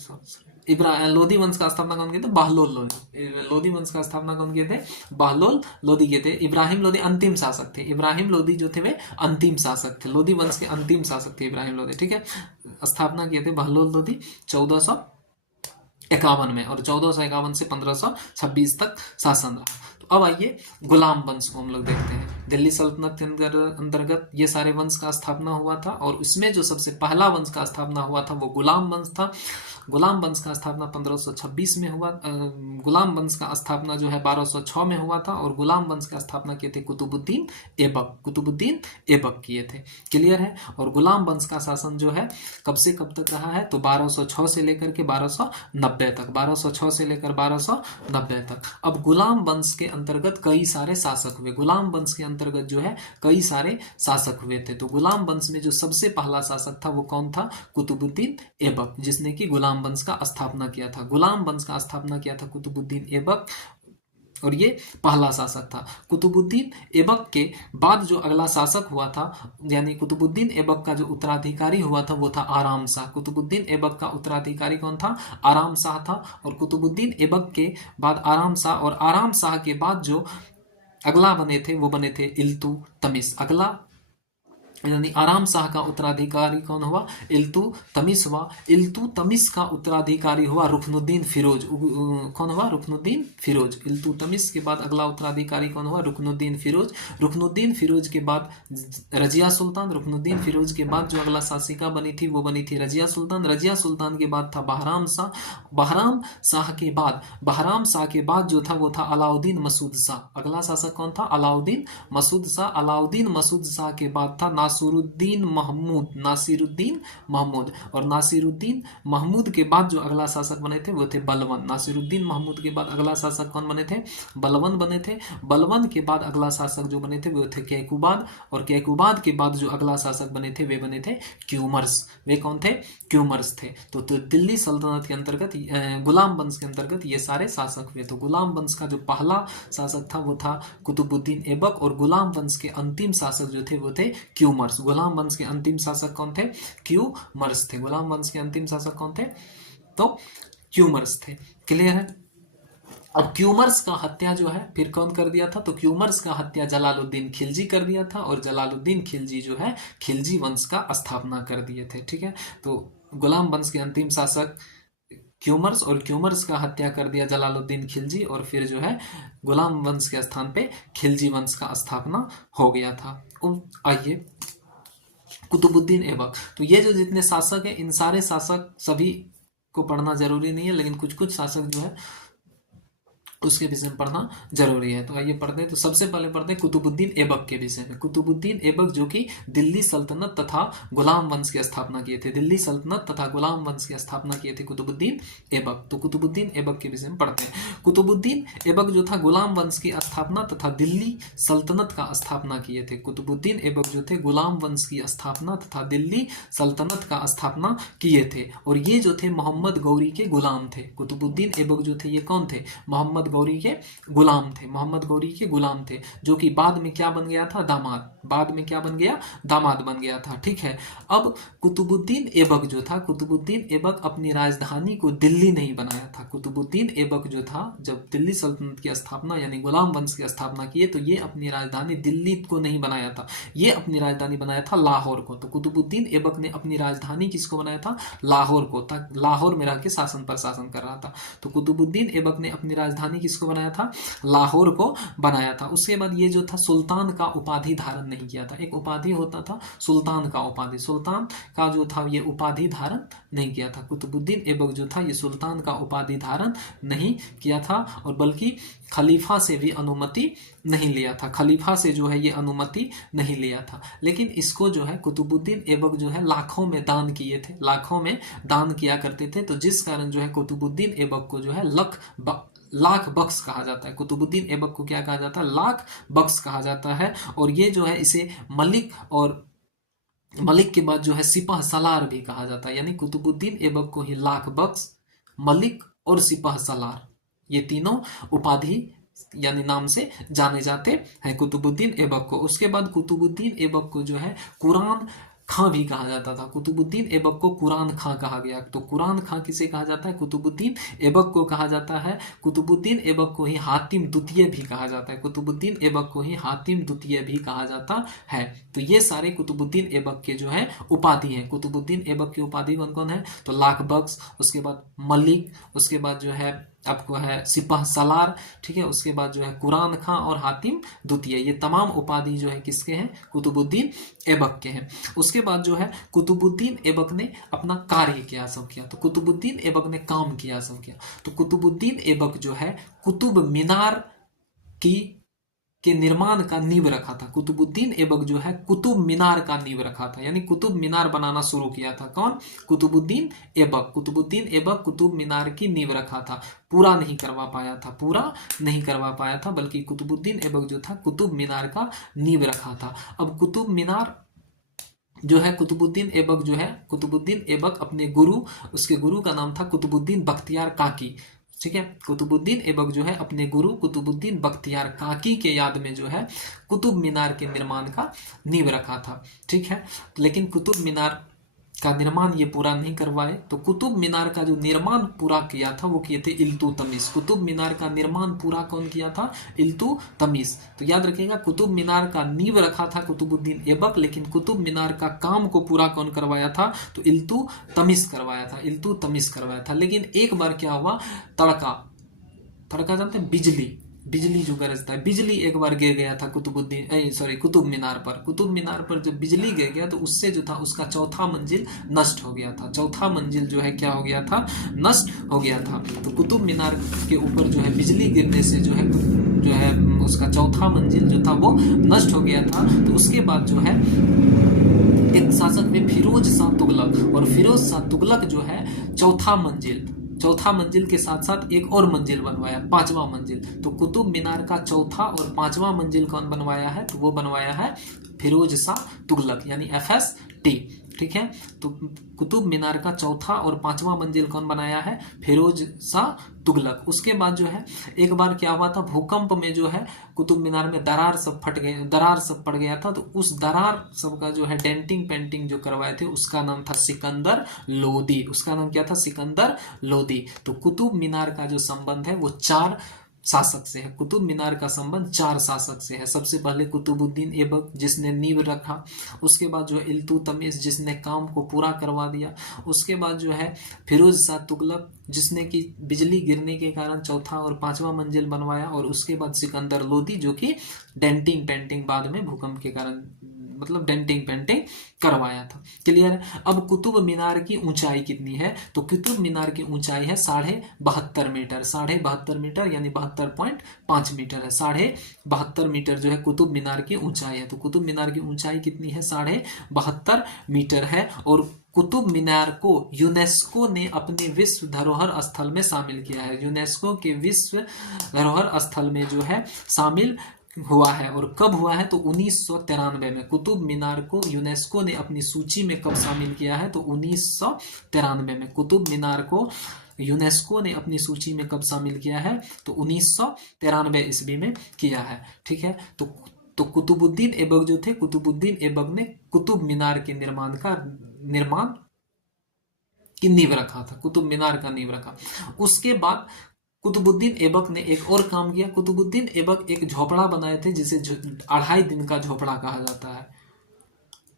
लोदी वंश का स्थापना कौन किए थे? बहलोल लोदी। लोदी वंश का स्थापना कौन किए थे? बहलोल लोदी किए थे। इब्राहिम लोदी अंतिम शासक थे। इब्राहिम लोदी जो थे वे अंतिम शासक थे, लोदी वंश के अंतिम शासक थे इब्राहिम लोदी, ठीक है। स्थापना किए थे बहलोल लोदी 1451 में, और 1451 से 1526 तक शासन रहा। तो अब आइए गुलाम वंश को हम लोग देखते हैं। दिल्ली सल्तनत के अंतर्गत ये सारे वंश का स्थापना हुआ था, और उसमें जो सबसे पहला वंश का स्थापना हुआ था वो गुलाम वंश था। गुलाम वंश का स्थापना 1526 में हुआ। गुलाम वंश का स्थापना जो है 1206 में हुआ था, और गुलाम वंश का स्थापना किए थे कुतुबुद्दीन ऐबक। कुतुबुद्दीन ऐबक किए थे, क्लियर है। और गुलाम वंश का शासन जो है कब से कब तक रहा है? तो 1206 से लेकर के 1290 तक, 1206 से लेकर 1290 तक। अब गुलाम वंश के अंतर्गत कई सारे शासक हुए। गुलाम वंश के अंतर्गत जो है कई सारे शासक हुए थे। तो गुलाम वंश में जो सबसे पहला शासक था वो कौन था? कुतुबुद्दीन ऐबक, जिसने कि गुलाम वंश का स्थापना किया था। गुलाम वंश का स्थापना किया था कुतुबुद्दीन ऐबक, और ये पहला शासक था। कुतुबुद्दीन ऐबक के बाद जो अगला शासक हुआ था, यानी कुतुबुद्दीन ऐबक का जो उत्तराधिकारी हुआ था वो था आराम शाह। कुतुबुद्दीन ऐबक का उत्तराधिकारी कौन था? आराम शाह था। और कुतुबुद्दीन ऐबक के बाद आराम शाह, और आराम शाह के बाद जो अगला बने थे वो बने थे इल्तुतमिश। अगला यानी आराम शाह का उत्तराधिकारी कौन हुआ? इल्तुतमिश हुआ। इल्तुतमिश का उत्तराधिकारी हुआ रुकनुद्दीन फिरोज। कौन हुआ? रुकनुद्दीन फिरोज। इल्तुतमिश के बाद अगला उत्तराधिकारी कौन हुआ? रुकनुद्दीन फिरोज। रुकनुद्दीन फिरोज के बाद रजिया सुल्तान। रुकनुद्दीन फिरोज के बाद जो अगला शासिका बनी थी वो बनी थी रजिया सुल्तान। रजिया सुल्तान के बाद था बहराम शाह। बहराम शाह के बाद जो था वो था अलाउद्दीन मसूद शाह। अगला शासक कौन था? अलाउद्दीन मसूद शाह। अलाउद्दीन मसूद शाह के बाद था नासिरुद्दीन महमूद। नासिरुद्दीन महमूद, और नासिरुद्दीन महमूद के बाद जो अगला शासक बने थे वो थे बलवन। नासिरुद्दीन महमूद के बाद अगला शासक कौन बने थे? बलवन बने थे। बलवन के बाद अगला शासक जो बने थे वो थे कैकुबाद, और कैकुबाद के बाद जो अगला शासक बने थे वे बने थे क्यूमर्स। वे कौन थे? क्यूमर्स थे। तो दिल्ली सल्तनत के अंतर्गत गुलाम वंश के अंतर्गत ये सारे शासक हुए। तो गुलाम वंश का जो पहला शासक था वो था कुतुबुद्दीन ऐबक, और गुलाम वंश के अंतिम शासक जो थे वो थे क्यूमर्स। गुलाम वंश के अंतिम शासक कौन थे? क्यूमर्स थे। गुलाम वंश के अंतिम शासक कौन थे? तो क्यूमर्स थे, क्लियर है। अब क्यूमर्स का हत्या जो है फिर कौन कर दिया था? तो क्यूमर्स का हत्या जलालुद्दीन खिलजी कर दिया था, और जलालुद्दीन खिलजी जो है खिलजी वंश का स्थापना कर दिए थे, ठीक है। तो गुलाम वंश के अंतिम शासक क्यूमर्स, और क्यूमर्स का हत्या कर दिया जलालुद्दीन खिलजी, और फिर जो है गुलाम वंश के स्थान पे खिलजी वंश का स्थापना हो गया था। आइए कुतुबुद्दीन ऐबक। तो ये जो जितने शासक हैं इन सारे शासक सभी को पढ़ना जरूरी नहीं है, लेकिन कुछ कुछ शासक जो है उसके विषय में पढ़ना जरूरी है। तो आइए पढ़ते हैं। तो सबसे पहले पढ़ते हैं कुतुबुद्दीन ऐबक के विषय में। कुतुबुद्दीन ऐबक जो कि दिल्ली सल्तनत तथा गुलाम वंश की स्थापना किए थे। दिल्ली सल्तनत तथा गुलाम वंश की स्थापना किए थे कुतुबुद्दीन ऐबक। तो कुतुबुद्दीन ऐबक के विषय में पढ़ते हैं। कुतुबुद्दीन ऐबक जो था गुलाम वंश की स्थापना तथा दिल्ली सल्तनत का स्थापना किए थे। कुतुबुद्दीन ऐबक जो थे गुलाम वंश की स्थापना तथा दिल्ली सल्तनत का स्थापना किए थे, और ये जो थे मोहम्मद गौरी के गुलाम थे। कुतुबुद्दीन ऐबक जो थे ये कौन थे? मोहम्मद गौरी के गुलाम थे। मोहम्मद गौरी के गुलाम थे, जो कि बाद में क्या बन गया था? दामाद। बाद में क्या बन गया? दामाद बन गया था, ठीक है। अब कुतुबुद्दीन ऐबक जो था, कुतुबुद्दीन ऐबक अपनी राजधानी को दिल्ली नहीं बनाया था। कुतुबुद्दीन ऐबक जो था जब दिल्ली सल्तनत की स्थापना यानी गुलाम वंश की स्थापना किए तो ये अपनी राजधानी दिल्ली को नहीं बनाया था, ये अपनी राजधानी बनाया था लाहौर को। तो कुतुबुद्दीन ऐबक ने अपनी राजधानी किसको बनाया था? लाहौर को। लाहौर में रह के शासन पर शासन कर रहा था। तो कुतुबुद्दीन ऐबक ने अपनी राजधानी किसको बनाया था, लाहौर को बनाया था। उसके बाद ये जो था सुल्तान का उपाधि धारण नहीं किया था। एक उपाधि होता था सुल्तान का उपाधि, सुल्तान का जो था ये उपाधि धारण नहीं किया था। कुतुबुद्दीन ऐबक जो था ये सुल्तान का उपाधि धारण नहीं किया था, और बल्कि खलीफा से भी अनुमति नहीं लिया था, खलीफा से जो है ये अनुमति नहीं लिया था। लेकिन इसको जो है कुतुबुद्दीन ऐबक जो है लाखों में दान किए थे, लाखों में दान किया करते थे। तो जिस कारण जो है कुतुबुद्दीन ऐबक को जो है लाख बख्श कहा जाता है। कुतुबुद्दीन ऐबक को क्या कहा जाता है, लाख बख्श कहा जाता है। और ये जो है इसे मलिक, और मलिक के बाद जो है सिपह सलार भी कहा जाता है। यानी कुतुबुद्दीन ऐबक को ही लाख बख्श, मलिक और सिपह सलार, ये तीनों उपाधि यानी नाम से जाने जाते हैं कुतुबुद्दीन ऐबक को। उसके बाद कुतुबुद्दीन ऐबक को जो है कुरान खां भी कहा जाता था। कुतुबुद्दीन ऐबक को कुरान खां कहा गया। तो कुरान खां किसे कहा जाता है, कुतुबुद्दीन ऐबक को कहा जाता है। कुतुबुद्दीन ऐबक को ही हातिम द्वितीय भी कहा जाता है। कुतुबुद्दीन ऐबक को ही हातिम द्वितीय भी कहा जाता है। तो ये सारे कुतुबुद्दीन ऐबक के जो है उपाधि हैं। कुतुबुद्दीन ऐबक की उपाधि कौन कौन है, तो लाख बख्श, उसके बाद मलिक, उसके बाद जो है आपको है सिपह सलार, ठीक है, उसके बाद जो है कुरान खां और हातिम द्वितीय, ये तमाम उपाधि जो है किसके हैं, कुतुबुद्दीन ऐबक के हैं। उसके बाद जो है कुतुबुद्दीन ऐबक ने अपना कार्य क्या सब किया, तो कुतुबुद्दीन ऐबक ने काम किया सब किया। तो कुतुबुद्दीन ऐबक जो है कुतुब मीनार के निर्माण का नींव रखा था। कुतुबुद्दीन ऐबक जो है कुतुब मीनार का नींव रखा था, यानी कुतुब मीनार बनाना शुरू किया था। कौन, कुतुबुद्दीन ऐबक। कुतुबुद्दीन ऐबक कुतुब मीनार की नींव रखा था, पूरा नहीं करवा पाया था, पूरा नहीं करवा पाया था, बल्कि कुतुबुद्दीन ऐबक जो था कुतुब मीनार का नींव रखा था। अब कुतुब मीनार जो है कुतुबुद्दीन ऐबक जो है, कुतुबुद्दीन ऐबक अपने गुरु, उसके गुरु का नाम था कुतुबुद्दीन बख्तियार काकी, ठीक है। कुतुबुद्दीन ऐबक जो है अपने गुरु कुतुबुद्दीन बख्तियार काकी के याद में जो है कुतुब मीनार के निर्माण का नींव रखा था, ठीक है। लेकिन कुतुब मीनार का निर्माण ये पूरा नहीं करवाए। तो कुतुब मीनार का जो निर्माण पूरा किया था वो किए थे इल्तुतमिश। कुतुब मीनार का निर्माण पूरा कौन किया था, इल्तुतमिश। तो याद रखिएगा कुतुब मीनार का नींव रखा था कुतुबुद्दीन ऐबक, लेकिन कुतुब मीनार का काम को पूरा कौन करवाया था, तो इल्तुतमिश करवाया था, इल्तुतमिश करवाया था। लेकिन एक बार क्या हुआ, तड़का जानते हैं, बिजली जो गरजता है, बिजली एक बार गिर गया था कुतुब मीनार पर। कुतुब मीनार पर जब बिजली गिर गया तो उससे जो था उसका चौथा मंजिल नष्ट हो गया था। चौथा मंजिल जो है क्या हो गया था, नष्ट हो गया था। तो कुतुब मीनार के ऊपर जो है बिजली गिरने से जो है उसका चौथा मंजिल जो था वो नष्ट हो गया था। तो उसके बाद जो है एक शासक में फिरोज शाह तुगलक, और फिरोज शाह तुगलक जो है चौथा मंजिल के साथ साथ एक और मंजिल बनवाया, पांचवा मंजिल। तो कुतुब मीनार का चौथा और पांचवा मंजिल कौन बनवाया है, तो वो बनवाया है फिरोज शाह तुगलक, यानी FST, ठीक है। तो कुतुब मीनार का चौथा और पांचवा मंजिल कौन बनाया है, फिरोज शाह तुगलक। उसके बाद जो है एक बार क्या हुआ था, भूकंप में जो है कुतुब मीनार में दरार सब पड़ गया था। तो उस दरार सब का जो है डेंटिंग पेंटिंग जो करवाए थे उसका नाम था सिकंदर लोदी। उसका नाम क्या था, सिकंदर लोदी। तो कुतुब मीनार का जो संबंध है वो 4 शासक से है। कुतुब मीनार का संबंध 4 शासक से है। सबसे पहले कुतुबुद्दीन ऐबक जिसने नींव रखा, उसके बाद जो है इल्तुतमिश जिसने काम को पूरा करवा दिया, उसके बाद जो है फिरोज शाह तुगलक जिसने की बिजली गिरने के कारण चौथा और पांचवा मंजिल बनवाया, और उसके बाद सिकंदर लोदी जो कि डेंटिंग पेंटिंग बाद में भूकंप के कारण मतलब डेंटिंग पेंटिंग करवाया था। क्लियर है। अब कुतुब मीनार की ऊंचाई कितनी है, तो कुतुब मीनार की ऊंचाई है 72.5 मीटर, 72.5 मीटर यानी 72.5 मीटर है। 72.5 मीटर जो है कुतुब मीनार की ऊंचाई है। तो कुतुब मीनार की ऊंचाई कितनी है, 72.5 मीटर है। और कुतुब मीनार को यूनेस्को ने अपने विश्व धरोहर स्थल में शामिल किया है। यूनेस्को के विश्व धरोहर स्थल में जो है शामिल हुआ है। और कब हुआ है, तो 1993 में। कुतुब मीनार को यूनेस्को ने अपनी सूची में कब शामिल किया है, तो 1993 में। कुतुब मीनार को यूनेस्को ने अपनी सूची में कब शामिल किया है, तो 1993 ईस्वी में किया है, ठीक है। तो कुतुबुद्दीन ऐबक जो थे, कुतुबुद्दीन ऐबक ने कुतुब मीनार के निर्माण की नींव रखा था, कुतुब मीनार का नींव रखा। उसके बाद कुतुबुद्दीन ऐबक ने एक और काम किया। कुतुबुद्दीन ऐबक एक झोपड़ा बनाए थे जिसे 2.5 दिन का झोपड़ा कहा जाता है।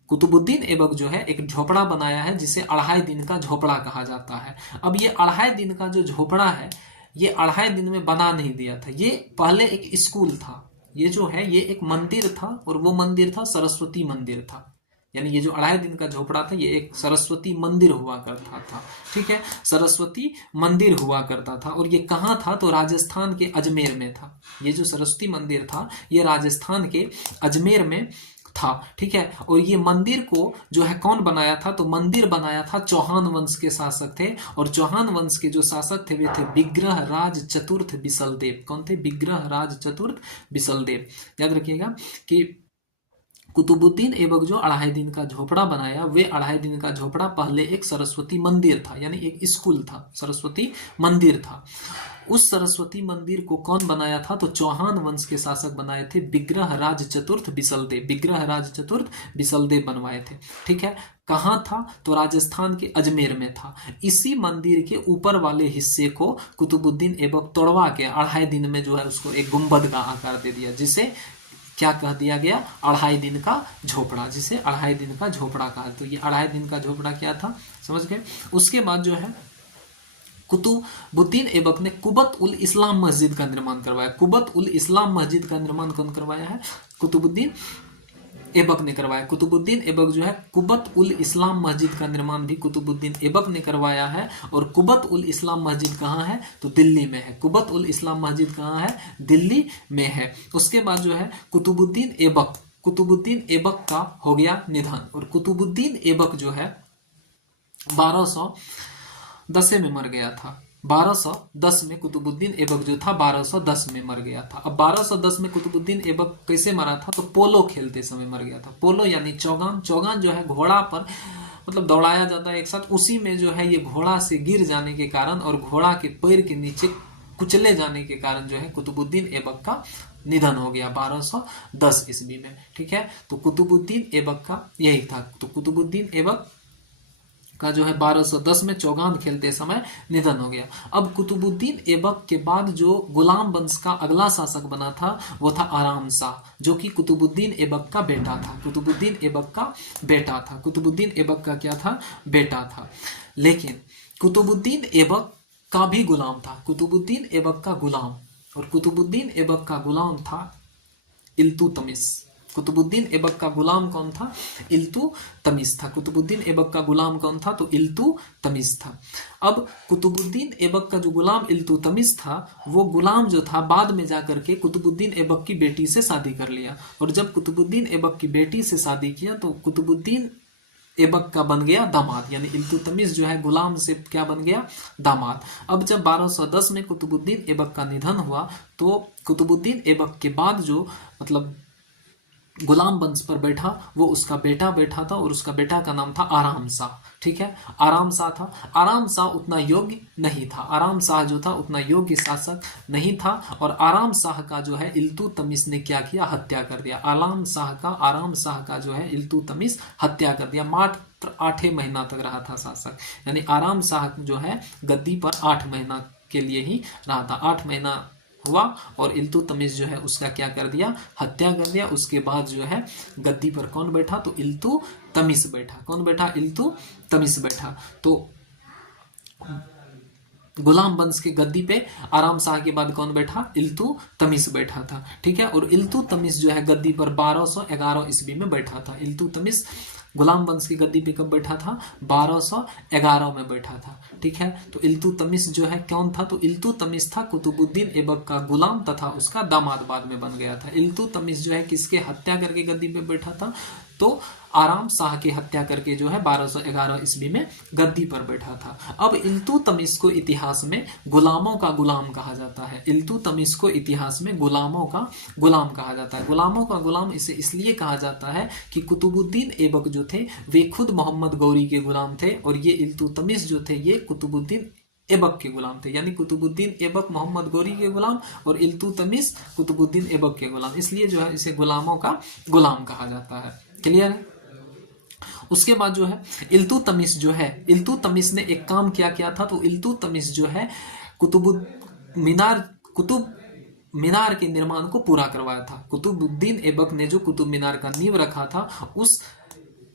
कुतुबुद्दीन ऐबक जो है एक झोपड़ा बनाया है जिसे 2.5 दिन का झोपड़ा कहा जाता है। अब ये 2.5 दिन का जो झोपड़ा है ये 2.5 दिन में बना नहीं दिया था। ये पहले एक स्कूल था, ये जो है ये एक मंदिर था, और वो मंदिर था सरस्वती मंदिर था। यानी ये जो 2.5 दिन का झोपड़ा था ये एक सरस्वती मंदिर हुआ करता था। ठीक है, सरस्वती मंदिर हुआ करता था। और ये कहाँ था? तो राजस्थान के अजमेर में था। ये जो सरस्वती मंदिर था ये राजस्थान के अजमेर में था। ठीक है, और ये मंदिर को जो है कौन बनाया था? तो मंदिर बनाया था चौहान वंश के शासक थे। और चौहान वंश के जो शासक थे वे थे विग्रह राज चतुर्थ बिसलदेव। कौन थे? विग्रह राज चतुर्थ बिसलदेव। याद रखिएगा कि कुतुबुद्दीन ऐबक जो 2.5 दिन का झोपड़ा बनाया, वे 2.5 दिन का झोपड़ा पहले एक सरस्वती मंदिर था, यानी एक स्कूल था, सरस्वती मंदिर था। उस सरस्वती मंदिर को कौन बनाया था? तो चौहान वंश के शासक बनाए थे विग्रह राज चतुर्थ बिसलदेव। विग्रह राज चतुर्थ बिसलदेव बनवाए थे। ठीक है, कहाँ था? तो राजस्थान के अजमेर में था। इसी मंदिर के ऊपर वाले हिस्से को कुतुबुद्दीन ऐबक तोड़वा के 2.5 दिन में जो है उसको एक गुंबद का आकार दे दिया, जिसे क्या कह दिया गया? 2.5 दिन का झोपड़ा, जिसे 2.5 दिन का झोपड़ा कहा। तो ये 2.5 दिन का झोपड़ा क्या था, समझ गए? उसके बाद जो है कुतुबुद्दीन ऐबक ने कुबत उल इस्लाम मस्जिद का निर्माण करवाया। कुबत उल इस्लाम मस्जिद का निर्माण कौन करवाया है? कुतुबुद्दीन ऐबक ने करवाया। कुतुबुद्दीन ऐबक जो है कुबत उल इस्लाम मस्जिद का निर्माण भी कुतुबुद्दीन ऐबक ने करवाया है। और कुबत उल इस्लाम मस्जिद कहाँ है? तो दिल्ली में है। कुबत उल इस्लाम मस्जिद कहाँ है? दिल्ली में है। उसके बाद जो है कुतुबुद्दीन ऐबक का हो गया निधन। और कुतुबुद्दीन ऐबक जो है 1210 में मर गया था। 1210 में कुतुबुद्दीन ऐबक जो था 1210 में मर गया था। अब 1210 में कुतुबुद्दीन ऐबक कैसे मरा था? तो पोलो खेलते समय मर गया था। पोलो यानी चौगान। चौगान जो है घोड़ा पर मतलब दौड़ाया जाता है एक साथ, उसी में जो है ये घोड़ा से गिर जाने के कारण और घोड़ा के पैर के नीचे कुचले जाने के कारण जो है कुतुबुद्दीन ऐबक का निधन हो गया 1210 ईस्वी में। ठीक है, तो कुतुबुद्दीन ऐबक का यही था। तो कुतुबुद्दीन ऐबक का जो है 1210 में चौगान खेलते समय निधन हो गया। अब कुतुबुद्दीन ऐबक के बाद जो गुलाम वंश का अगला शासक बना था वो था आराम शाह, जो कि कुतुबुद्दीन ऐबक का बेटा था। कुतुबुद्दीन ऐबक का बेटा था। कुतुबुद्दीन ऐबक का क्या था? बेटा था। लेकिन कुतुबुद्दीन ऐबक का भी गुलाम था। कुतुबुद्दीन ऐबक का गुलाम, और कुतुबुद्दीन ऐबक का गुलाम था इल्तुतमिश। कुतुबुद्दीन ऐबक का गुलाम कौन था? इल्तुतमिश था। कुतुबुद्दीन ऐबक का गुलाम कौन था? तो इल्तुतमिश था। अब कुतुबुद्दीन ऐबक का जो गुलाम इल्तुतमिश था, वो गुलाम जो था बाद में जाकर के कुतुबुद्दीन ऐबक की बेटी से शादी कर लिया। और जब कुतुबुद्दीन ऐबक की बेटी से शादी किया तो कुतुबुद्दीन ऐबक का बन गया दामाद, यानी इल्तुतमिश जो है गुलाम से क्या बन गया? दामाद। अब जब 1210 में कुतुबुद्दीन ऐबक का निधन हुआ तो कुतुबुद्दीन ऐबक के बाद जो मतलब गुलाम वंश पर बैठा वो उसका बेटा बैठा था, और उसका बेटा का नाम था आराम शाह। ठीक है, आराम शाह था। आराम शाह उतना योग्य नहीं था। आराम शाह जो था उतना योग्य शासक नहीं था। और आराम शाह का जो है इल्तुतमिश ने क्या किया? हत्या कर दिया। आराम शाह का जो है इल्तुतमिश हत्या कर दिया। मात्र 8 महीना तक रहा था शासक, यानी आराम शाह जो है गद्दी पर 8 महीना के लिए ही रहा था। 8 महीना हुआ और इल्तुतमिश जो है उसका क्या कर दिया? हत्या कर दिया। उसके बाद जो है गद्दी पर कौन बैठा? तो इल्तुतमिश बैठा। कौन बैठा? इल्तुतमिश बैठा। तो गुलाम वंश के गद्दी पे आराम शाह के बाद कौन बैठा? इल्तुतमिश बैठा था। ठीक है, और इल्तुतमिश जो है गद्दी पर 1211 ईस्वी में बैठा था। इल्तुतमिश गुलाम वंश की गद्दी पे कब बैठा था? 1211 में बैठा था। ठीक है, तो इल्तुतमिश जो है कौन था? तो इल्तुतमिश था कुतुबुद्दीन ऐबक का गुलाम तथा उसका दामाद बाद में बन गया था। इल्तुतमिश जो है किसके हत्या करके गद्दी पे बैठा था? तो आराम शाह की हत्या करके जो है 1211 ईस्वी में गद्दी पर बैठा था। अब इल्तुतमिश को इतिहास में गुलामों का गुलाम कहा जाता है। इल्तुतमिश को इतिहास में गुलामों का गुलाम कहा जाता है। गुलामों का गुलाम इसे इसलिए कहा जाता है कि कुतुबुद्दीन ऐबक जो थे वे खुद मोहम्मद गौरी के गुलाम थे, और ये इल्तुतमिश जो थे ये कुतुबुद्दीन ऐबक के गुलाम थे। यानी कुतुबुद्दीन ऐबक मोहम्मद गौरी के गुलाम और इल्तुतमिश कुतुबुद्दीन ऐबक के गुलाम, इसलिए जो है इसे गुलामों का गुलाम कहा जाता है। क्लियर है? उसके बाद जो है इल्तुतमिश जो है, इल्तुतमिश ने एक काम किया था। तो इल्तुतमिश जो है कुतुब मीनार के निर्माण को पूरा करवाया था। कुतुबुद्दीन ऐबक ने जो कुतुब मीनार का नींव रखा था, उस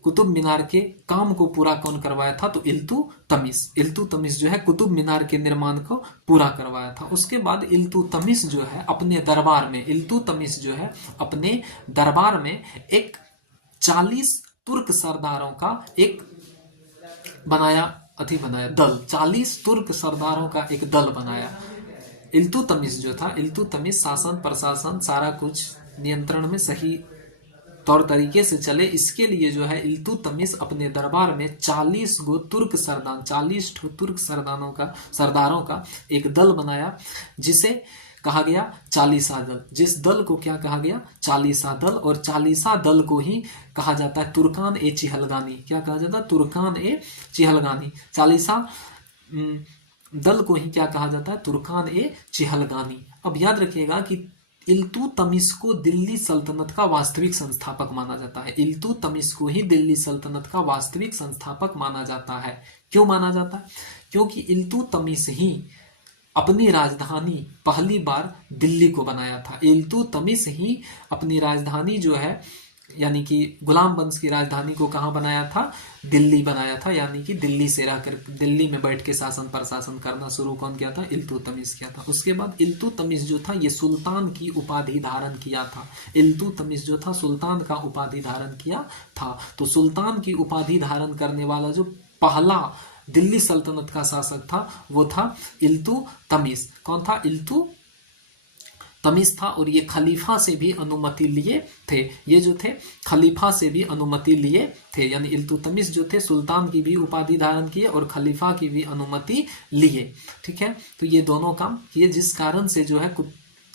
कुतुब मीनार के काम को पूरा कौन करवाया था? तो इल्तुतमिश जो है कुतुब मीनार के निर्माण को पूरा करवाया था। उसके बाद इल्तुतमिश जो है अपने दरबार में एक 40 तुर्क सरदारों का एक बनाया दल, 40 तुर्क सरदारों का एक दल बनाया। इल्तुतमिश शासन प्रशासन सारा कुछ नियंत्रण में सही तौर तरीके से चले, इसके लिए जो है इल्तुतमिश अपने दरबार में 40 तुर्क सरदारों का एक दल बनाया, जिसे कहा गया 40 दल। जिस दल को क्या कहा गया? 40 दल। और 40 दल को ही कहा जाता है तुर्कान ए चिहलगानी। क्या कहा जाता है? तुर्कान ए चिहलगानी। 40 दल को ही क्या कहा जाता है? तुर्कान ए चिहलगानी। अब याद रखिएगा कि इल्तुतमिश को दिल्ली सल्तनत का वास्तविक संस्थापक माना जाता है। इल्तुतमिश को ही दिल्ली सल्तनत का वास्तविक संस्थापक माना जाता है। क्यों माना जाता है? क्योंकि इल्तुतमिश ही अपनी राजधानी पहली बार दिल्ली को बनाया था। इल्तुतमिश ही अपनी राजधानी जो है यानी कि गुलाम वंश की राजधानी को कहाँ बनाया था? दिल्ली बनाया था। यानी कि दिल्ली से रहकर दिल्ली में बैठ के शासन प्रशासन करना शुरू कौन किया था? इल्तुतमिश किया था। उसके बाद इल्तुतमिश जो था ये सुल्तान की उपाधि धारण किया था। इल्तुतमिश जो था सुल्तान का उपाधि धारण किया था। तो सुल्तान की उपाधि धारण करने वाला जो पहला दिल्ली सल्तनत का शासक था वो था इल्तुतमिश। कौन था? इल्तुतमिश था। और ये खलीफा से भी अनुमति लिए थे। ये जो थे खलीफा से भी अनुमति लिए थे। यानी इल्तुतमिश जो थे सुल्तान की भी उपाधि धारण किए और खलीफा की भी अनुमति लिए। ठीक है, तो ये दोनों काम किए, जिस कारण से जो है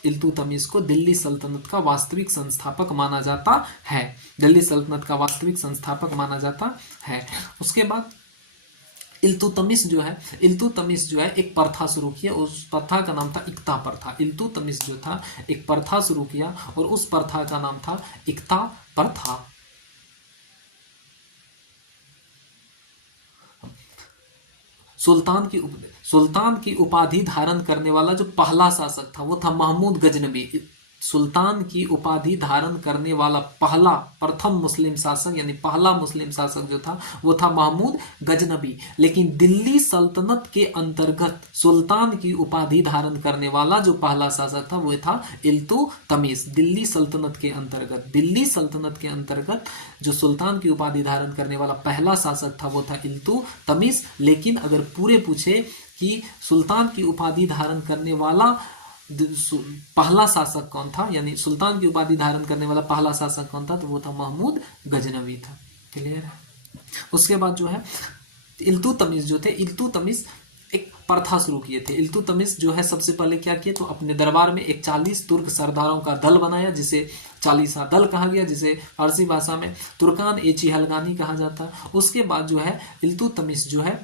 इल्तुतमिश को दिल्ली सल्तनत का वास्तविक संस्थापक माना जाता है। दिल्ली सल्तनत का वास्तविक संस्थापक माना जाता है। उसके बाद इल्तुतमिश जो है एक प्रथा शुरू किया। उस प्रथा का नाम था इक्ता प्रथा। इल्तुतमिश जो था एक प्रथा शुरू किया और उस प्रथा का नाम था इक्ता प्रथा। सुल्तान की उपाधि धारण करने वाला जो पहला शासक था वो था महमूद गजनबी। सुल्तान की उपाधि धारण करने वाला प्रथम मुस्लिम शासक यानी पहला मुस्लिम शासक जो था वो था महमूद गजनबी। लेकिन दिल्ली सल्तनत के अंतर्गत सुल्तान की उपाधि धारण करने वाला जो पहला शासक था वो था इल्तुतमिश। दिल्ली सल्तनत के अंतर्गत जो सुल्तान की उपाधि धारण करने वाला पहला शासक था वो था इल्तुतमिश। लेकिन अगर पूरे पूछे कि सुल्तान की उपाधि धारण करने वाला पहला शासक कौन था, यानी सुल्तान की उपाधि धारण करने वाला पहला शासक कौन था, तो वो था महमूद गजनवी था। क्लियर है। उसके बाद जो है इल्तुतमिश एक प्रथा शुरू किए थे। इल्तुतमिश जो है सबसे पहले क्या किए, तो अपने दरबार में एक 40 तुर्क सरदारों का दल बनाया जिसे 40 दल कहा गया, जिसे फारसी भाषा में तुर्कान ए चिहलगानी कहा जाता। उसके बाद जो है इल्तुतमिश जो है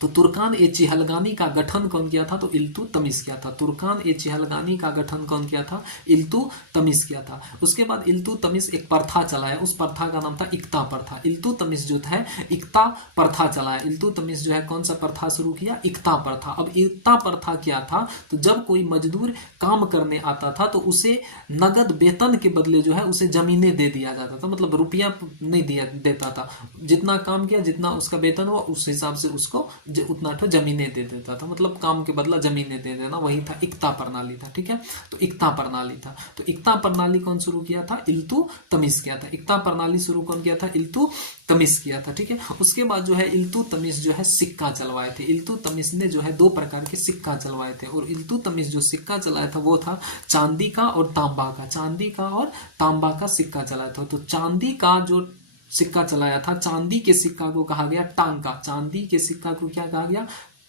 तो तुर्कान ए चिहलगानी का गठन कौन किया था, तो इल्तुतमिश किया था। तुर्कान ए चिहलगानी का गठन कौन किया था, इल्तुतमिश किया था। उसके बाद इल्तुतमिश एक प्रथा चलाया, उस प्रथा का नाम था इक्ता प्रथा। इल्तुतमिश जो था इक्ता प्रथा चलाया। इल्तुतमिश जो है कौन सा प्रथा शुरू किया, इक्ता प्रथा। अब इक्ता प्रथा क्या था, तो जब कोई मजदूर काम करने आता था तो उसे नगद वेतन के बदले जो है उसे जमीनें दे दिया जाता था, मतलब रुपया नहीं देता था। जितना काम किया, जितना उसका वेतन हुआ, उस हिसाब से उसको उतना जमीनें दे देता था, मतलब काम के बदला जमीनें दे देना, वही था इक्ता प्रणाली था। ठीक है, तो इक्ता प्रणाली था। तो इक्ता प्रणाली कौन शुरू किया था, इल्तुतमिश किया था। इक्ता प्रणाली शुरू कौन किया था, इल्तुतमिश किया था। ठीक है, उसके बाद जो है इल्तुतमिश जो है सिक्का चलवाए थे। इल्तुतमिश ने जो है 2 प्रकार के सिक्का चलवाए थे, और इल्तुतमिश जो सिक्का चलाया था वो था चांदी का और तांबा का। चांदी का और तांबा का सिक्का चलाया था। तो चांदी का जो सिक्का चलाया था, चांदी के सिक्का को कहा गया टांका। चांदी के सिक्का को क्या कहा गया,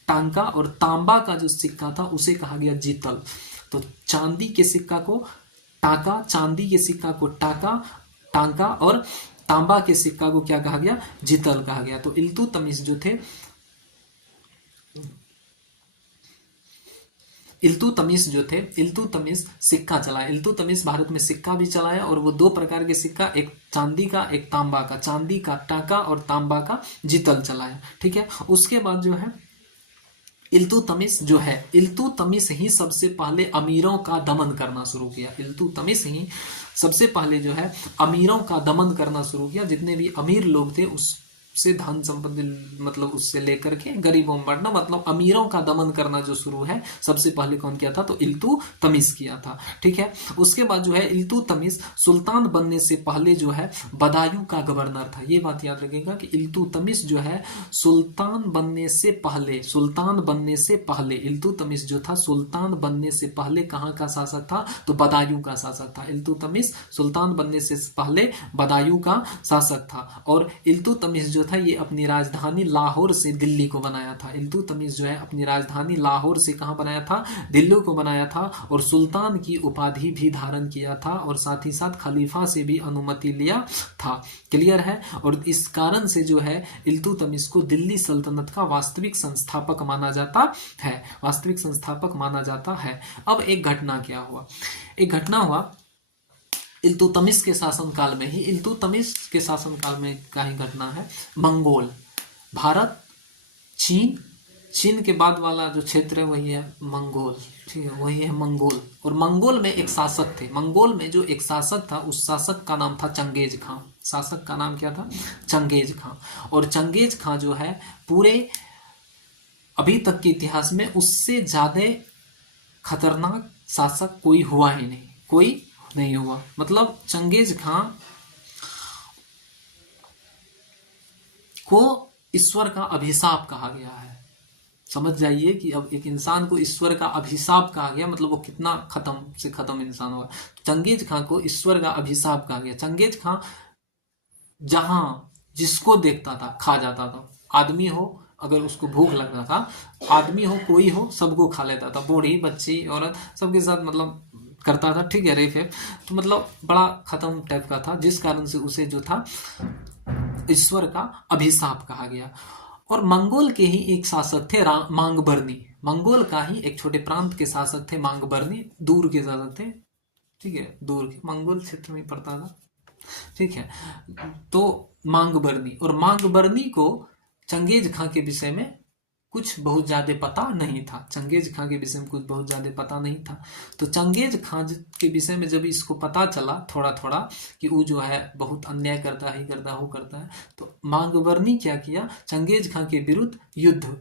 टांका। और तांबा का जो सिक्का था उसे कहा गया जीतल। तो चांदी के सिक्का को टांका, चांदी के सिक्का को टांका, और तांबा के सिक्का को क्या कहा गया, जीतल कहा गया। तो इल्तुतमिश जो थे, इल्तुतमिश सिक्का चलाया। इल्तुतमिश भारत में सिक्का भी चलाया, और वो 2 प्रकार के सिक्का, एक चांदी का एक तांबा का। चांदी का टाका और तांबा का जीतल चलाया। ठीक है, उसके बाद जो है इल्तुतमिश जो है, इल्तुतमिश ही सबसे पहले अमीरों का दमन करना शुरू किया। इल्तुतमिश ही सबसे पहले जो है अमीरों का दमन करना शुरू किया। जितने भी अमीर लोग थे उससे धन संपत्ति मतलब उससे लेकर के गरीबों में बांटना, मतलब अमीरों का दमन करना जो शुरू है सबसे पहले कौन किया था, तो इल्तुतमिश किया था। ठीक है, उसके बाद जो है इल्तुतमिश सुल्तान बनने से पहले जो है बदायूं का गवर्नर था। ये बात याद रखिएगा कि इल्तुतमिश जो है सुल्तान बनने से पहले, सुल्तान बनने से पहले इल्तुतमिश जो था सुल्तान बनने से पहले कहाँ का शासक था, तो बदायूं का शासक था। इल्तुतमिश सुल्तान बनने से पहले बदायूं का शासक था। और इल्तुतमिश जो था ये अपनी राजधानी लाहौर से दिल्ली को बनाया था। इल्तुतमिश जो है अपनी राजधानी लाहौर से कहाँ बनाया था, दिल्ली को बनाया था। और सुल्तान की उपाधि भी धारण किया था और साथ ही साथ खलीफा से भी अनुमति लिया था। क्लियर है। और इस कारण से जो है इल्तुतमिश को दिल्ली सल्तनत का वास्तविक संस्थापक माना जाता है, वास्तविक संस्थापक माना जाता है। अब एक घटना क्या हुआ, एक घटना हुआ इल्तुतमिश के शासनकाल में ही, इल्तुतमिश के शासनकाल में का ही घटना है। मंगोल, भारत, चीन, चीन के बाद वाला जो क्षेत्र है वही है मंगोल। ठीक है, वही है मंगोल। और मंगोल में एक शासक थे, मंगोल में जो एक शासक था उस शासक का नाम था चंगेज खां। शासक का नाम क्या था, चंगेज खां। और चंगेज खां जो है पूरे अभी तक के इतिहास में उससे ज्यादा खतरनाक शासक कोई हुआ ही नहीं, कोई नहीं हुआ। मतलब चंगेज खां को ईश्वर का अभिशाप कहा गया है। समझ जाइए कि अब एक इंसान को ईश्वर का अभिशाप कहा गया, मतलब वो कितना खत्म से खत्म इंसान होगा। चंगेज खां को ईश्वर का अभिशाप कहा गया। चंगेज खां जहां जिसको देखता था खा जाता था। आदमी हो, अगर उसको भूख लगता था, आदमी हो कोई हो, सबको खा लेता था, बूढ़ी बच्ची औरत सबके साथ मतलब करता था। ठीक है, रेप है तो मतलब बड़ा खत्म टाइप का था, जिस कारण से उसे जो था ईश्वर का अभिशाप कहा गया। और मंगोल के ही एक शासक थे मांगबरनी, मंगोल का ही एक छोटे प्रांत के शासक थे मांगबरनी, दूर के शासक थे। ठीक है, दूर के मंगोल क्षेत्र में पड़ता था। ठीक है, तो मांगबरनी, और मांगबरनी को चंगेज खां के विषय में कुछ बहुत ज्यादा पता नहीं था। चंगेज खां के विषय में कुछ बहुत ज्यादा पता नहीं था। तो चंगेज खां के विषय में जब इसको पता चला थोड़ा थोड़ा कि वो जो है बहुत अन्याय करता है, वो करता है, तो मांगबरनी क्या किया, चंगेज खां के विरुद्ध युद्ध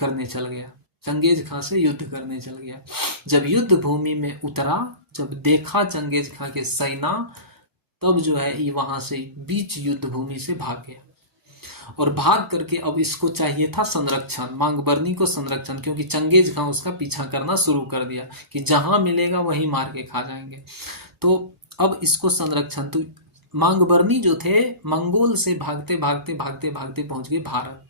करने चल गया, चंगेज खां से युद्ध करने चल गया। जब युद्ध भूमि में उतरा, जब देखा चंगेज खां के सेना, तब जो है ये वहां से बीच युद्ध भूमि से भाग गया। और भाग करके अब इसको चाहिए था संरक्षण, मांगबरनी को संरक्षण, क्योंकि चंगेज खां उसका पीछा करना शुरू कर दिया कि जहां मिलेगा वहीं मार के खा जाएंगे। तो अब इसको संरक्षण, तो मांगबरनी जो थे मंगोल से भागते भागते भागते भागते पहुंच गए भारत।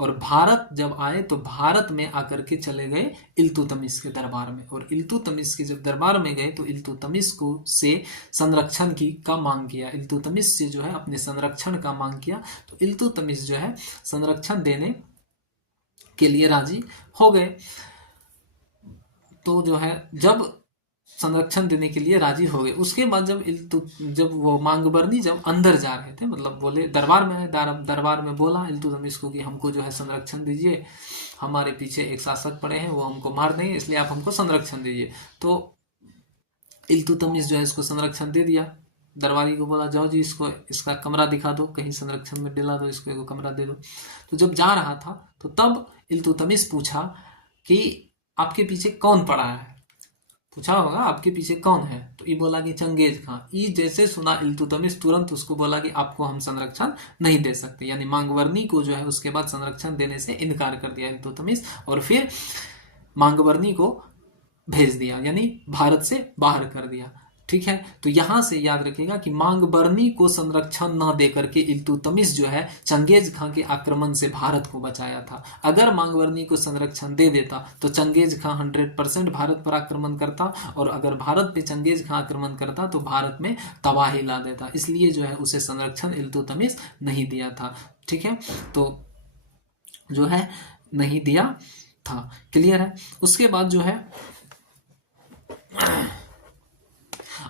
और भारत जब आए तो भारत में आकर के चले गए इल्तुतमिश के दरबार में। और इल्तुतमिश के जब दरबार में गए तो इल्तुतमिश को से संरक्षण का मांग किया, इल्तुतमिश से जो है अपने संरक्षण का मांग किया। तो इल्तुतमिश जो है संरक्षण देने के लिए राजी हो गए। तो जो है जब संरक्षण देने के लिए राजी हो गए, उसके बाद जब वो मांगबरनी जब अंदर जा रहे थे, मतलब बोले दरबार में, दरबार में बोला इल्तुतमिश को कि हमको जो है संरक्षण दीजिए, हमारे पीछे एक शासक पड़े हैं, वो हमको मार देंगे, इसलिए आप हमको संरक्षण दीजिए। तो इल्तुतमिश जो है इसको संरक्षण दे दिया। दरबारी को बोला जाओ जी इसको इसका कमरा दिखा दो, कहीं संरक्षण में दिला दो, इसको एक कमरा दे दो। तो जब जा रहा था तो तब इल्तुतमिश पूछा कि आपके पीछे कौन पड़ा है, पूछा होगा आपके पीछे कौन है, तो ये बोला कि चंगेज खां। ये जैसे सुना इल्तुतमिश तुरंत उसको बोला कि आपको हम संरक्षण नहीं दे सकते, यानी मांगबरनी को जो है उसके बाद संरक्षण देने से इनकार कर दिया इल्तुतमिश, और फिर मांगबरनी को भेज दिया, यानी भारत से बाहर कर दिया। ठीक है, तो यहां से याद रखिएगा कि मांगबरनी को संरक्षण न देकर के इल्तुतमिश जो है चंगेज खां के आक्रमण से भारत को बचाया था। अगर मांगबरनी को संरक्षण दे देता तो चंगेज खां 100% भारत पर आक्रमण करता, और अगर भारत पे चंगेज खां आक्रमण करता तो भारत में तबाही ला देता। इसलिए जो है उसे संरक्षण इल्तुतमिश नहीं दिया था। ठीक है, तो जो है नहीं दिया था। क्लियर है। उसके बाद जो है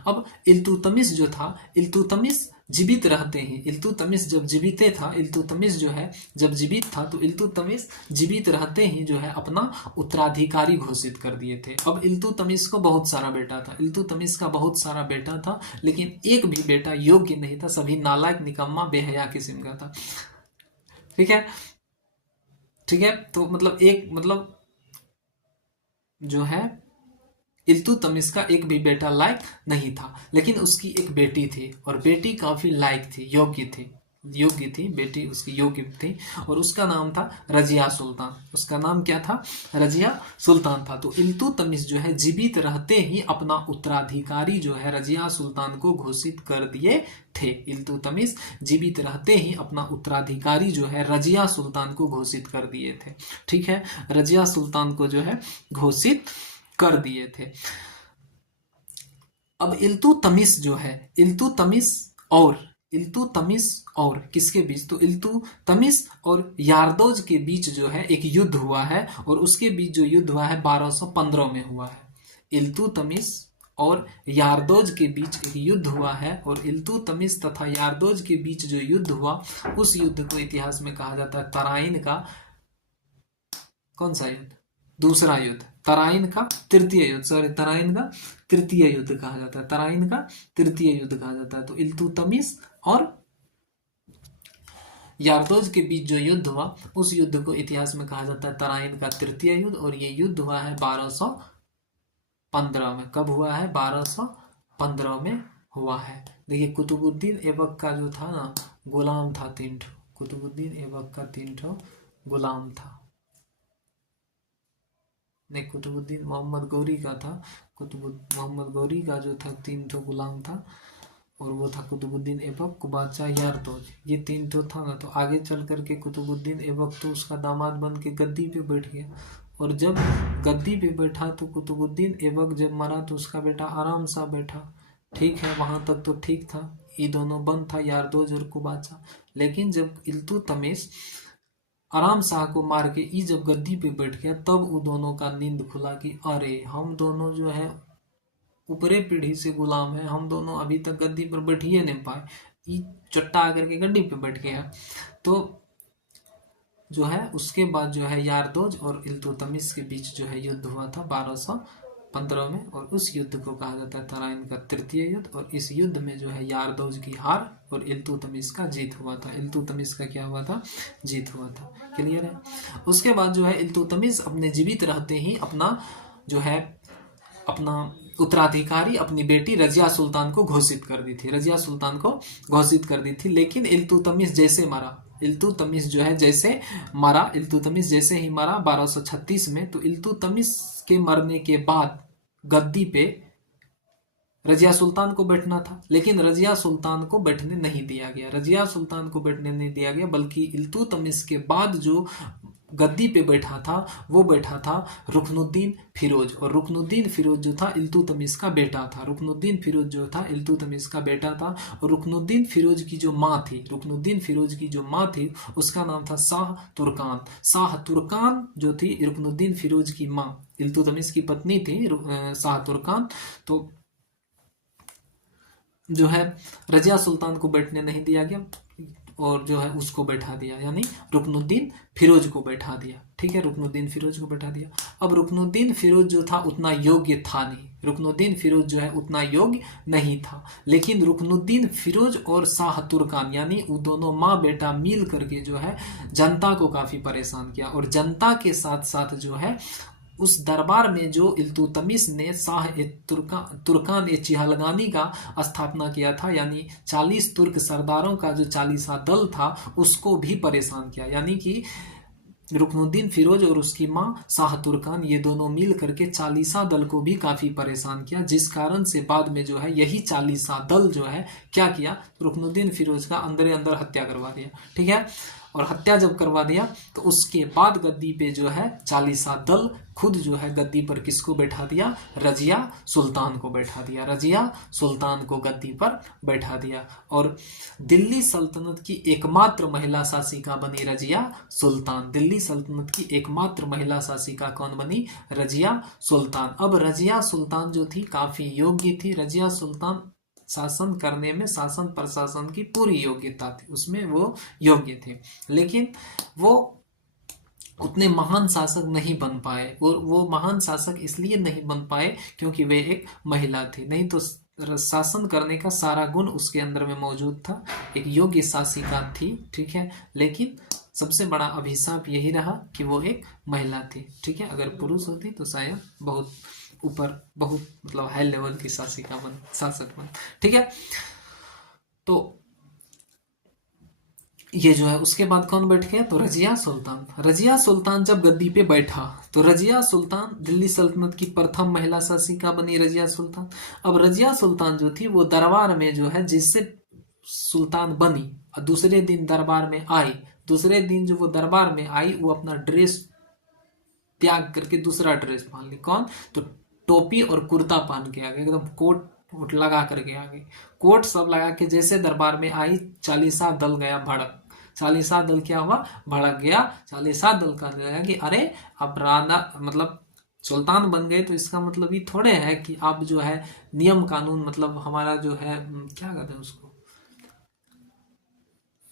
अब इल्तुतमिश जो था, इल्तुतमिश जीवित रहते ही, इल्तुतमिश जब जीवित था, इल्तुतमिश जो है जब जीवित था तो इल्तुतमिश जीवित रहते ही जो है अपना उत्तराधिकारी घोषित कर दिए थे। अब इल्तुतमिश को बहुत सारा बेटा था, इल्तुतमिश का बहुत सारा बेटा था, लेकिन एक भी बेटा योग्य नहीं था, सभी नालायक, निकम्मा, बेहया किस्म का था। ठीक है, ठीक है। तो मतलब जो है इल्तुतमिश का एक भी बेटा लायक नहीं था, लेकिन उसकी एक बेटी थी और बेटी काफी लायक थी, योग्य थी बेटी, उसकी योग्य थी और उसका नाम था रजिया सुल्तान। उसका नाम क्या था? रजिया सुल्तान था। तो इल्तुतमिश जो है जीवित रहते ही अपना उत्तराधिकारी जो है रजिया सुल्तान को घोषित कर दिए थे। इल्तुतमिश जीवित रहते ही अपना उत्तराधिकारी जो है रजिया सुल्तान को घोषित कर दिए थे। ठीक है, रजिया सुल्तान को जो है घोषित कर दिए थे। अब इल्तुतमिश जो है, इल्तुतमिश और किसके बीच? तो इल्तुतमिश और यारदौज के बीच जो है एक युद्ध हुआ है और उसके बीच जो युद्ध हुआ है 1215 में हुआ है। इल्तुतमिश और यारदौज के बीच एक युद्ध हुआ है और इल्तुतमिश तथा यारदौज के बीच जो युद्ध हुआ उस युद्ध को इतिहास में कहा जाता है तराइन का कौन सा युद्ध? दूसरा युद्ध, तराइन का तृतीय युद्ध, तराइन का तृतीय युद्ध कहा जाता है, तराइन का तृतीय युद्ध कहा जाता है। तो इल्तुतमिश और यारदौज के बीच जो युद्ध हुआ उस युद्ध को इतिहास में कहा जाता है तराइन का तृतीय युद्ध और ये युद्ध हुआ है 1215 में। कब हुआ है? 1215 में हुआ है। देखिए कुतुबुद्दीन ऐबक का जो था ना गुलाम था 3 ठो, कुतुबुद्दीन ऐबक का 3 ठो गुलाम था। नहीं, कुतुबुद्दीन मोहम्मद गौरी का था, मोहम्मद गौरी का जो था 3 ठो गुलाम था और वो था कुतुबुद्दीन ऐबक, कुबाचा, यारदौज, ये 3 ठो था ना। तो आगे चल करके कुतुबुद्दीन ऐबक तो उसका दामाद बन के गद्दी पे बैठ गया और जब गद्दी पे बैठा तो कुतुबुद्दीन ऐबक जब मरा तो उसका बेटा आराम सा बैठा। ठीक है, वहां तक तो ठीक था, ये दोनों बंद था, यारदौज और कुबाचा। लेकिन जब इल्तुतमिश आराम शाह को मार के ई जब गद्दी पे बैठ गया तब वो दोनों का नींद खुला कि अरे हम दोनों जो है ऊपरे पीढ़ी से गुलाम है, हम दोनों अभी तक गद्दी पर बैठ ही नहीं पाए, ई चट्टा आकर के गद्दी पे बैठ गया। तो जो है उसके बाद जो है यारदौज और इल्तुतमिश के बीच जो है युद्ध हुआ था 1215 में और उस युद्ध को कहा जाता है तराइन का तृतीय युद्ध और इस युद्ध में जो है यारदौज की हार और इल्तुतमिश का जीत हुआ था। इल्तुतमिश का क्या हुआ था? जीत हुआ था। क्लियर है? उसके बाद जो है इल्तुतमिश अपने जीवित रहते ही अपना जो है अपना उत्तराधिकारी अपनी बेटी रजिया सुल्तान को घोषित कर दी थी, रजिया सुल्तान को घोषित कर दी थी। लेकिन इल्तुतमिश जैसे मरा, इल्तुतमिश जो है जैसे मरा, इल्तुतमिश जैसे ही मरा 1236 में, तो इल्तुतमिश के मरने के बाद गद्दी पे रजिया सुल्तान को बैठना था, लेकिन रजिया सुल्तान को बैठने नहीं दिया गया, रजिया सुल्तान को बैठने नहीं दिया गया, बल्कि इल्तुतमिश के बाद जो गद्दी पे बैठा था वो बैठा था रुकनुद्दीन फिरोज और रुकनुद्दीन फिरोज जो था इल्तुतमिश का बेटा था। रुकनुद्दीन फिरोज जो था इल्तुतमिश का बेटा था और रुकनुद्दीन फिरोज की जो माँ थी, रुकनुद्दीन फिरोज की जो माँ थी उसका नाम था शाह तुर्कान। शाह तुर्कान जो थी रुकनुद्दीन फिरोज की माँ, इल्तुतमिश की पत्नी थी शाह तुर्कान। तो जो है रजिया सुल्तान को बैठने नहीं दिया गया और जो है उसको बैठा दिया, यानी रुकनुद्दीन फिरोज को बैठा दिया। ठीक है, रुकनुद्दीन फिरोज को बैठा दिया। अब रुकनुद्दीन फिरोज जो था उतना योग्य था नहीं, रुकनुद्दीन फिरोज जो है उतना योग्य नहीं था, लेकिन रुकनुद्दीन फिरोज और शाह तुर्कान यानी वो दोनों माँ बेटा मिल करके जो है जनता को काफी परेशान किया और जनता के साथ साथ जो है उस दरबार में जो इल्तुतमिश ने शाह तुर्कान ए चिहलगानी का स्थापना किया था, यानी 40 तुर्क सरदारों का जो 40 दल था उसको भी परेशान किया। यानी कि रुकनुद्दीन फिरोज और उसकी माँ शाह तुर्कान ये दोनों मिल करके 40 दल को भी काफी परेशान किया, जिस कारण से बाद में जो है यही 40 दल जो है क्या किया, रुकनुद्दीन फिरोज का अंदर अंदर हत्या करवा दिया। ठीक है, और हत्या जब करवा दिया तो उसके बाद गद्दी पे जो है 40 दल खुद जो है गद्दी पर किसको बैठा दिया, रजिया सुल्तान को बैठा दिया, रजिया सुल्तान को गद्दी पर बैठा दिया और दिल्ली सल्तनत की एकमात्र महिला शासिका बनी रजिया सुल्तान। दिल्ली सल्तनत की एकमात्र महिला शासिका कौन बनी? रजिया सुल्तान। अब रजिया सुल्तान जो थी काफी योग्य थी, रजिया सुल्तान शासन करने में शासन प्रशासन की पूरी योग्यता थी, उसमें वो योग्य थे, लेकिन वो उतने महान शासक नहीं बन पाए। और वो महान शासक इसलिए नहीं बन पाए क्योंकि वे एक महिला थी, नहीं तो शासन करने का सारा गुण उसके अंदर में मौजूद था, एक योग्य शासिका थी, ठीक है। लेकिन सबसे बड़ा अभिशाप यही रहा कि वो एक महिला थी, ठीक है। अगर पुरुष होती तो शायद बहुत ऊपर, बहुत मतलब हाई लेवल की शासक बन, ठीक है। तो ये जो है, उसके बाद कौन बैठ गया, तो रजिया सुल्तान। रजिया सुल्तान जब गद्दी पे बैठा तो रजिया सुल्तान दिल्ली सल्तनत की प्रथम महिला शासिका बनी, रजिया सुल्तान। अब रजिया सुल्तान जो थी वो दरबार में जो है, जिससे सुल्तान बनी और दूसरे दिन दरबार में आई, दूसरे दिन जो वो दरबार में आई वो अपना ड्रेस त्याग करके दूसरा ड्रेस पहन ली। कौन, तो टोपी और कुर्ता पहन के आ गए, एकदम कोट वोट लगा करके आ गई, कोट सब लगा के जैसे दरबार में आई, चालीसा दल गया भड़क। चालीसा दल क्या हुआ, भड़क गया। चालीसा दल का गया कि अरे अब राणा मतलब सुल्तान बन गए तो इसका मतलब ये थोड़े है कि आप जो है नियम कानून, मतलब हमारा जो है क्या कहते हैं उसको,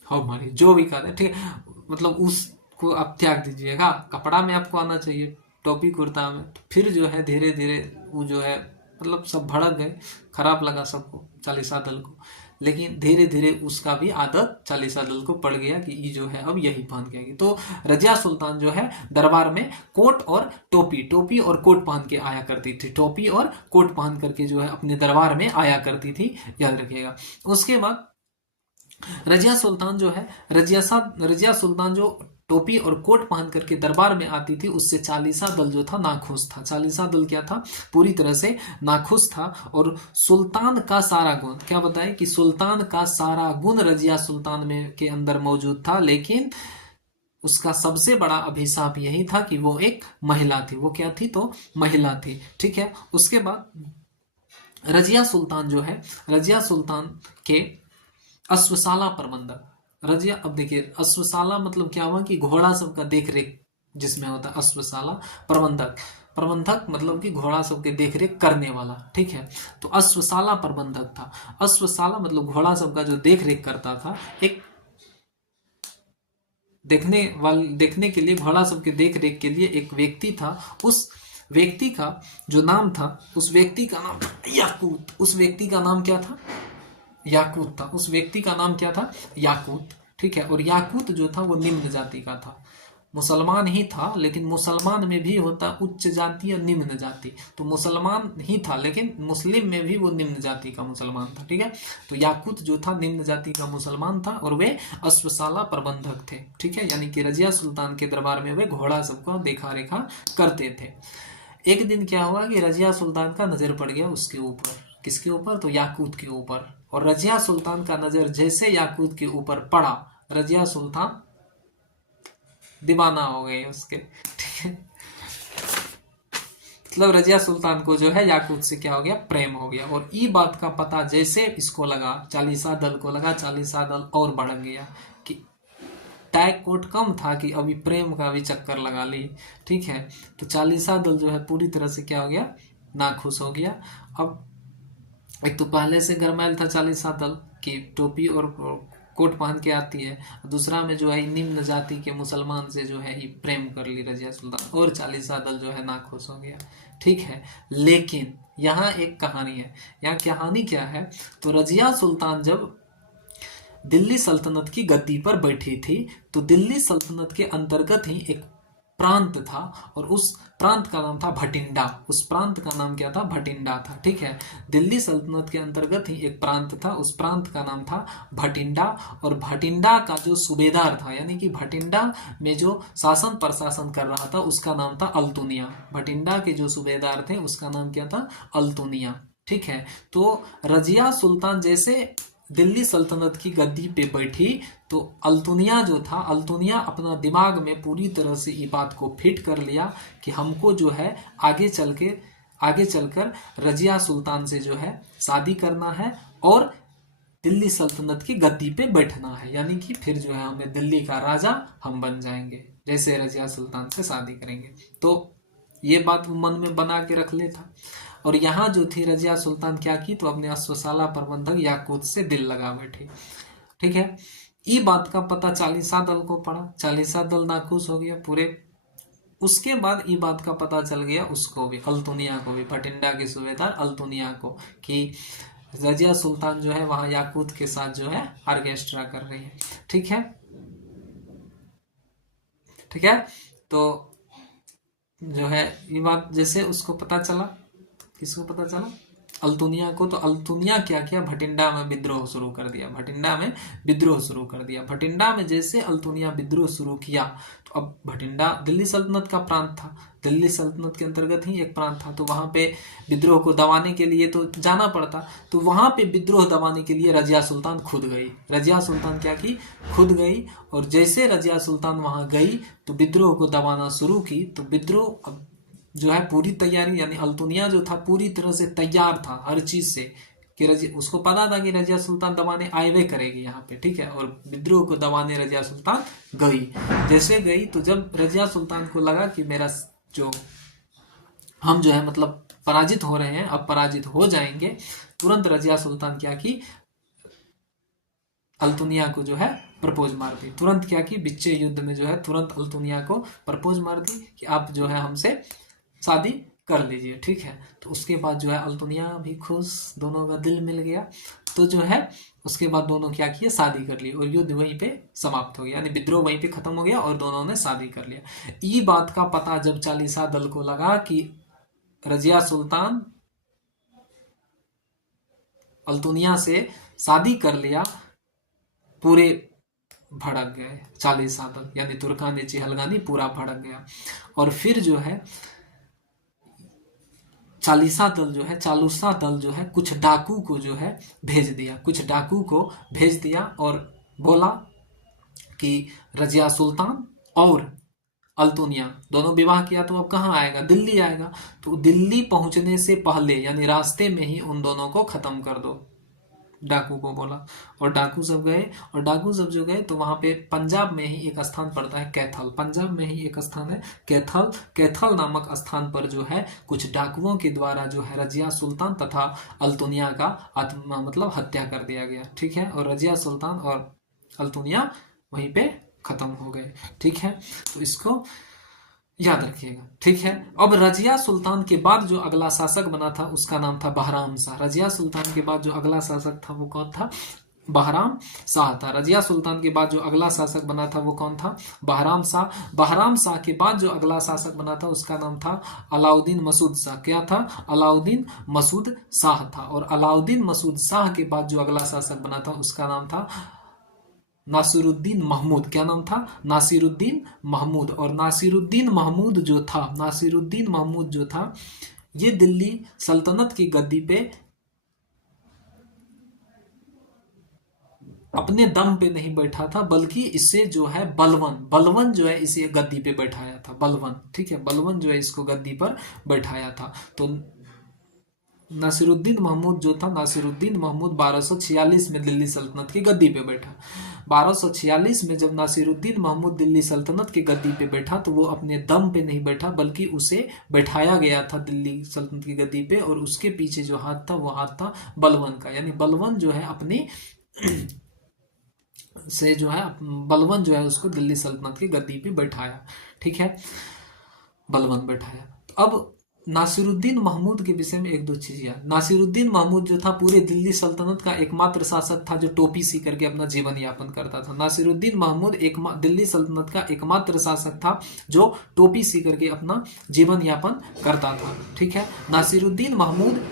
हमारी जो भी कहते हैं, ठीक है, मतलब उसको आप त्याग दीजिएगा, कपड़ा में आपको आना चाहिए, टोपी कुर्ता में। तो फिर जो है धीरे धीरे वो जो है मतलब सब भड़क गए, खराब लगा सबको, चालीसा दल को। लेकिन धीरे धीरे उसका भी आदत चालीसा दल को पड़ गया कि ये जो है अब यही पहन के आएगी। तो रजिया सुल्तान जो है दरबार में कोट और टोपी और कोट पहन के आया करती थी, टोपी और कोट पहन करके जो है अपने दरबार में आया करती थी, याद रखिएगा। उसके बाद रजिया सुल्तान जो है, रजिया सुल्तान जो टोपी और कोट पहन करके दरबार में आती थी, उससे चालीसा दल जो था नाखुश था। चालीसा दल क्या था, पूरी तरह से नाखुश था। और सुल्तान का सारा गुण, क्या बताए कि सुल्तान का सारा गुण रजिया सुल्तान में के अंदर मौजूद था, लेकिन उसका सबसे बड़ा अभिशाप यही था कि वो एक महिला थी। वो क्या थी, तो महिला थी, ठीक है। उसके बाद रजिया सुल्तान जो है, रजिया सुल्तान के अश्वशाला प्रबंधक, रजिया, अब देखिए अश्वशाला मतलब क्या हुआ कि घोड़ा सबका देख रेख जिसमें होता है, अश्वशाला प्रबंधक, प्रबंधक मतलब कि घोड़ा सबके देख रेख करने वाला, ठीक है। तो अश्वशाला प्रबंधक था। अश्वशाला मतलब घोड़ा सबका जो देख रेख करता था, एक देखने के लिए, घोड़ा सबके देख रेख के लिए एक व्यक्ति था। उस व्यक्ति का जो नाम था, उस व्यक्ति का नाम याकूत। उस व्यक्ति का नाम क्या था, याकूत था। उस व्यक्ति का नाम क्या था, याकूत, ठीक है। और याकूत जो था वो निम्न जाति का था, मुसलमान ही था, लेकिन मुसलमान में भी होता उच्च जाति और निम्न जाति, तो मुसलमान ही था लेकिन मुस्लिम में भी वो निम्न जाति का मुसलमान था, ठीक है। तो याकूत जो था निम्न जाति का मुसलमान था और वे अश्वशाला प्रबंधक थे, ठीक है। यानी कि रजिया सुल्तान के दरबार में वे घोड़ा सबको देखा रेखा करते थे। एक दिन क्या हुआ कि रजिया सुल्तान का नजर पड़ गया उसके ऊपर, किसके ऊपर, तो याकूत के ऊपर। और रजिया सुल्तान का नजर जैसे याकूत के ऊपर पड़ा, रजिया सुल्तान दीवाना हो गए उसके, ठीक है। मतलब रजिया सुल्तान को जो है याकूत से क्या हो गया, प्रेम हो गया। और ये बात का पता जैसे इसको लगा, चालीसा दल को लगा, चालीसा दल और भड़क गया कि टैग कोट कम था कि अभी प्रेम का भी चक्कर लगा ली, ठीक है। तो चालीसा दल जो है पूरी तरह से क्या हो गया, नाखुश हो गया। अब एक तो पहले से गरमैल था चालीसा दल की टोपी और कोट पहन के आती है, दूसरा में जो है निम्न जाति के मुसलमान से जो है प्रेम कर ली रजिया सुल्तान, और चालीसा दल जो है नाखुश हो गया, ठीक है। लेकिन यहाँ एक कहानी है। यहाँ कहानी क्या है, तो रजिया सुल्तान जब दिल्ली सल्तनत की गद्दी पर बैठी थी, तो दिल्ली सल्तनत के अंतर्गत ही एक प्रांत था और उस प्रांत का नाम था भटिंडा। उस प्रांत का नाम क्या था, भटिंडा था, ठीक है। दिल्ली सल्तनत के अंतर्गत ही एक प्रांत था, उस प्रांत का नाम था भटिंडा। और भटिंडा का जो सूबेदार था, यानी कि भटिंडा में जो शासन प्रशासन कर रहा था, उसका नाम था अल्तुनिया। भटिंडा के जो सूबेदार थे उसका नाम क्या था, अल्तुनिया, ठीक है। तो रजिया सुल्तान जैसे दिल्ली सल्तनत की गद्दी पे बैठी, तो अल्तुनिया जो था, अल्तुनिया अपना दिमाग में पूरी तरह से ये बात को फिट कर लिया कि हमको जो है आगे चलकर रजिया सुल्तान से जो है शादी करना है और दिल्ली सल्तनत की गद्दी पे बैठना है, यानी कि फिर जो है हमें दिल्ली का राजा हम बन जाएंगे जैसे रजिया सुल्तान से शादी करेंगे। तो ये बात वो मन में बना के रख लेता। और यहाँ जो थी रजिया सुल्तान क्या की, तो अपने अश्वशाला प्रबंधक याकूत से दिल लगा बैठी। ठीक है, ये बात का पता चालीसा दल को पड़ा, चालीसा दल नाखुश हो गया पूरे। उसके बाद ये बात का पता चल गया उसको भी, अल्तुनिया को भी, भटिंडा के सूबेदार अल्तुनिया को, कि रजिया सुल्तान जो है वहां याकूत के साथ जो है ऑर्केस्ट्रा कर रही है। ठीक है, ठीक है। तो जो है ये बात जैसे उसको पता चला, किसको पता चला, अल्तुनिया को। तो अल्तुनिया क्या किया, भटिंडा में विद्रोह शुरू कर दिया, भटिंडा में विद्रोह शुरू कर दिया। भटिंडा में जैसे अल्तुनिया विद्रोह शुरू किया, तो अब भटिंडा दिल्ली सल्तनत का प्रांत था, दिल्ली सल्तनत के अंतर्गत ही एक प्रांत था, तो वहां पे विद्रोह को दबाने के लिए तो जाना पड़ता। तो वहां पे विद्रोह दबाने के लिए रजिया सुल्तान खुद गई। रजिया सुल्तान क्या की, खुद गई। और जैसे रजिया सुल्तान वहां गई तो विद्रोह को दबाना शुरू की। तो विद्रोह अब जो है पूरी तैयारी, यानी अल्तुनिया जो था पूरी तरह से तैयार था हर चीज से, कि उसको पता था कि रजिया सुल्तान दबाने आए करेगी यहाँ पे। ठीक है, और विद्रोह को दबाने रजिया सुल्तान गई। जैसे गई तो जब रजिया सुल्तान को लगा कि मेरा जो हम जो है मतलब पराजित हो रहे हैं, अब पराजित हो जाएंगे, तुरंत रजिया सुल्तान क्या की, अल्तुनिया को जो है प्रपोज मार दी। तुरंत क्या की, बिच्चे युद्ध में जो है तुरंत अल्तुनिया को प्रपोज मार दी कि आप जो है हमसे शादी कर लीजिए। ठीक है, तो उसके बाद जो है अल्तुनिया भी खुश, दोनों का दिल मिल गया। तो जो है उसके बाद दोनों क्या किए, शादी कर ली, और युद्ध वहीं पे समाप्त हो गया, यानी विद्रोह वहीं पे खत्म हो गया और दोनों ने शादी कर लिया। ये बात का पता जब चालीसा दल को लगा कि रजिया सुल्तान अल्तुनिया से शादी कर लिया, पूरे भड़क गए चालीसा दल, यानी तुर्कानी चिहलगानी पूरा भड़क गया। और फिर जो है चालीसा दल जो है कुछ डाकू को जो है भेज दिया, कुछ डाकू को भेज दिया और बोला कि रजिया सुल्तान और अल्तुनिया दोनों विवाह किया तो अब कहाँ आएगा, दिल्ली आएगा। तो दिल्ली पहुंचने से पहले यानी रास्ते में ही उन दोनों को खत्म कर दो, डाकू को बोला। और डाकू सब गए, और डाकू सब जो गए तो वहां पे पंजाब में ही एक स्थान पड़ता है कैथल, पंजाब में ही एक स्थान है कैथल। कैथल नामक स्थान पर जो है कुछ डाकुओं के द्वारा जो है रजिया सुल्तान तथा अल्तुनिया का मतलब हत्या कर दिया गया। ठीक है, और रजिया सुल्तान और अल्तुनिया वहीं पे खत्म हो गए। ठीक है, तो इसको याद रखिएगा। ठीक है, अब रजिया सुल्तान के बाद जो अगला शासक बना था उसका नाम था बहराम शाह। रजिया सुल्तान के बाद जो अगला शासक था वो कौन था, बहराम शाह था। रजिया सुल्तान के बाद जो अगला शासक बना था वो कौन था, बहराम शाह। बहराम शाह के बाद जो अगला शासक बना था उसका नाम था अलाउद्दीन मसूद शाह। क्या था, अलाउद्दीन मसूद शाह था। और अलाउद्दीन मसूद शाह के बाद जो अगला शासक बना था उसका नाम था नासिरुद्दीन महमूद। क्या नाम था, नासिरुद्दीन महमूद। और नासिरुद्दीन महमूद जो था ये दिल्ली सल्तनत की गद्दी पे अपने दम पे नहीं बैठा था, बल्कि इससे जो है बलवन जो है इसे गद्दी पे बैठाया था, बलवन। ठीक है, बलवन जो है इसको गद्दी पर बैठाया था। तो नासिरुद्दीन महमूद जो था, नासिरुद्दीन महमूद 1246 में दिल्ली सल्तनत की गद्दी पे बैठा। 1246 में जब नासिरुद्दीन महमूद दिल्ली सल्तनत की गद्दी पे बैठा तो वो अपने दम पे नहीं बैठा, बल्कि उसे बैठाया गया था दिल्ली सल्तनत की गद्दी पे। और उसके पीछे जो हाथ था वो हाथ था बलवन का, यानी बलवन जो है अपने से जो है बलवन जो है उसको दिल्ली सल्तनत की गद्दी पे बैठाया। ठीक है, बलवन बैठाया। तो अब नासिरुद्दीन महमूद के विषय में एक दो चीज याद। नासिरुद्दीन महमूद जो था पूरे दिल्ली सल्तनत का एकमात्र शासक था जो टोपी सी करके अपना जीवन यापन करता था। नासिरुद्दीन महमूद दिल्ली सल्तनत का एकमात्र शासक था जो टोपी सी करके अपना जीवन यापन करता था। ठीक है, नासिरुद्दीन महमूद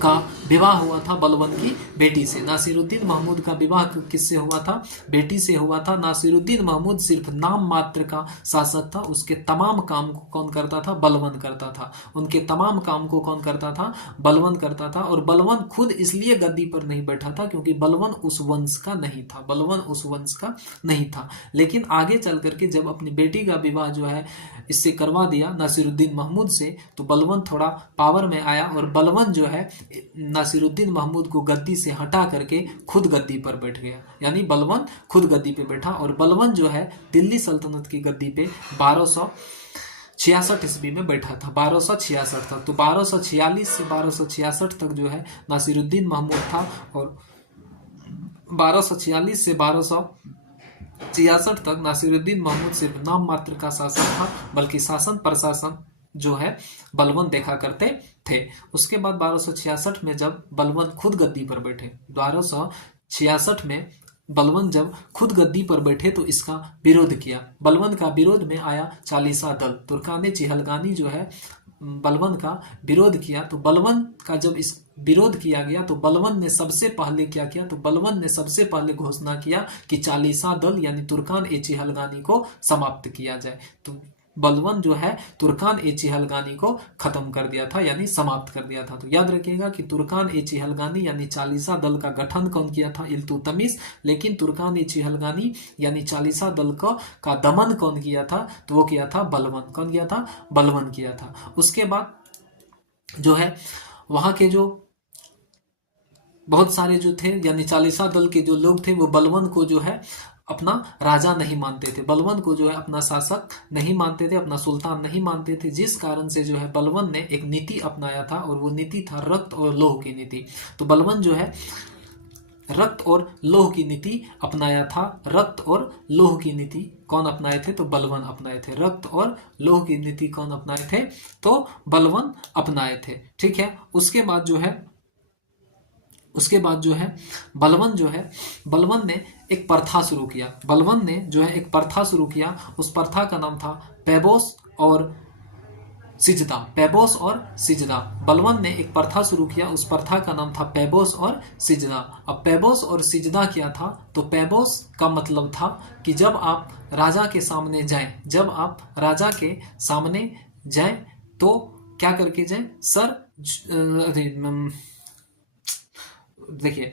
का विवाह हुआ था बलवन की बेटी से। नासिरुद्दीन महमूद का विवाह किससे हुआ था, बेटी से हुआ था। नासिरुद्दीन महमूद सिर्फ नाम मात्र का शासक था, उसके तमाम काम को कौन करता था, बलवन करता था। उनके तमाम काम को कौन करता था, बलवन करता था। और बलवन खुद इसलिए गद्दी पर नहीं बैठा था क्योंकि बलवन उस वंश का नहीं था, बलवन उस वंश का नहीं था। लेकिन आगे चल करके जब अपनी बेटी का विवाह जो है इससे करवा दिया नासिरुद्दीन महमूद से, तो बलवन थोड़ा पावर में आया और बलवन जो है नासिरुद्दीन महमूद को गद्दी से हटा करके खुद गद्दी पर बैठ गया, यानी बलवन खुद गद्दी पे बैठा। और बलवन जो है दिल्ली सल्तनत की गद्दी पे 66 ईस्वी में बैठा था, 1266 तक। तो 1246 से 1266 तक जो है नासिरुद्दीन महमूद था, और 1246 से 1266 तक नासिरुद्दीन महमूद सिर्फ नाम मात्र का शासक था, बल्कि शासन प्रशासन जो है बलबन देखा करते थे। उसके बाद 1266 में जब बलबन खुद गद्दी पर बैठे, 1266 में बलबन जब खुद गद्दी पर बैठे तो इसका विरोध किया। बलबन का विरोध में आया चालीसा दल, तुर्कान चिहलगानी जो है बलबन का विरोध किया। तो बलबन का जब इस विरोध किया गया तो बलबन ने सबसे पहले क्या किया, तो बलबन ने सबसे पहले घोषणा किया कि चालीसा दल यानी तुर्कान चिहलगानी को समाप्त किया जाए। तो बलबन जो है तुर्कान चिहलगानी को खत्म कर दिया था, यानी समाप्त कर दिया था। तो याद रखिएगा कि तुर्कान चिहलगानी यानी चालीसा दल का गठन कौन किया था, इल्तुतमिश। लेकिन तुर्कान चिहलगानी यानी चालीसा दल का दमन कौन किया था, तो वो किया था बलबन। कौन किया था, बलबन किया था। उसके बाद जो है वहां के जो बहुत सारे जो थे यानी चालीसा दल के जो लोग थे वो बलबन को जो है अपना राजा नहीं मानते थे, बलबन को जो है अपना शासक नहीं मानते थे, अपना सुल्तान नहीं मानते थे, जिस कारण से जो है बलबन ने एक नीति अपनाया था, और वो नीति था रक्त और लौह की नीति। तो बलबन जो है रक्त और लौह की नीति अपनाया था। रक्त और लौह की नीति कौन अपनाए थे, तो बलबन अपनाए थे। रक्त और लौह की नीति कौन अपनाए थे, तो बलबन अपनाए थे। ठीक है। उसके बाद जो है बलबन ने एक प्रथा शुरू किया। बलबन ने जो है एक प्रथा शुरू किया, उस प्रथा का नाम था पैबोस और सिजदा। पैबोस और सिजदा, बलबन ने एक प्रथा शुरू किया, उस प्रथा का नाम था पैबोस और सिजदा। अब पैबोस और सिजदा क्या था, तो पैबोस का मतलब था कि जब आप राजा के सामने जाएं तो क्या करके जाएं, देखिए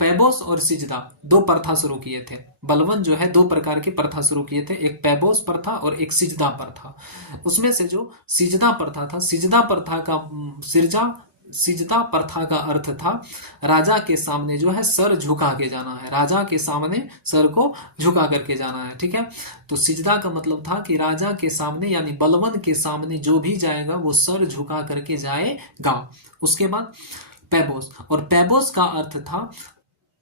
पैबोस और सिजदा दो प्रथा शुरू किए थे। बलबन जो है दो प्रकार की प्रथा शुरू किए थे, एक पैबोस प्रथा और एक सिजदा प्रथा। उसमें से जो सिजदा प्रथा था, सिजदा प्रथा का अर्थ था राजा के सामने जो है सर झुका के जाना है, राजा के सामने सर को झुका करके जाना है। ठीक है। तो सिजदा का मतलब था कि राजा के सामने यानी बलबन के सामने जो भी जाएगा वो सर झुका करके जाएगा। उसके बाद पैबोस, और पैबोस का अर्थ था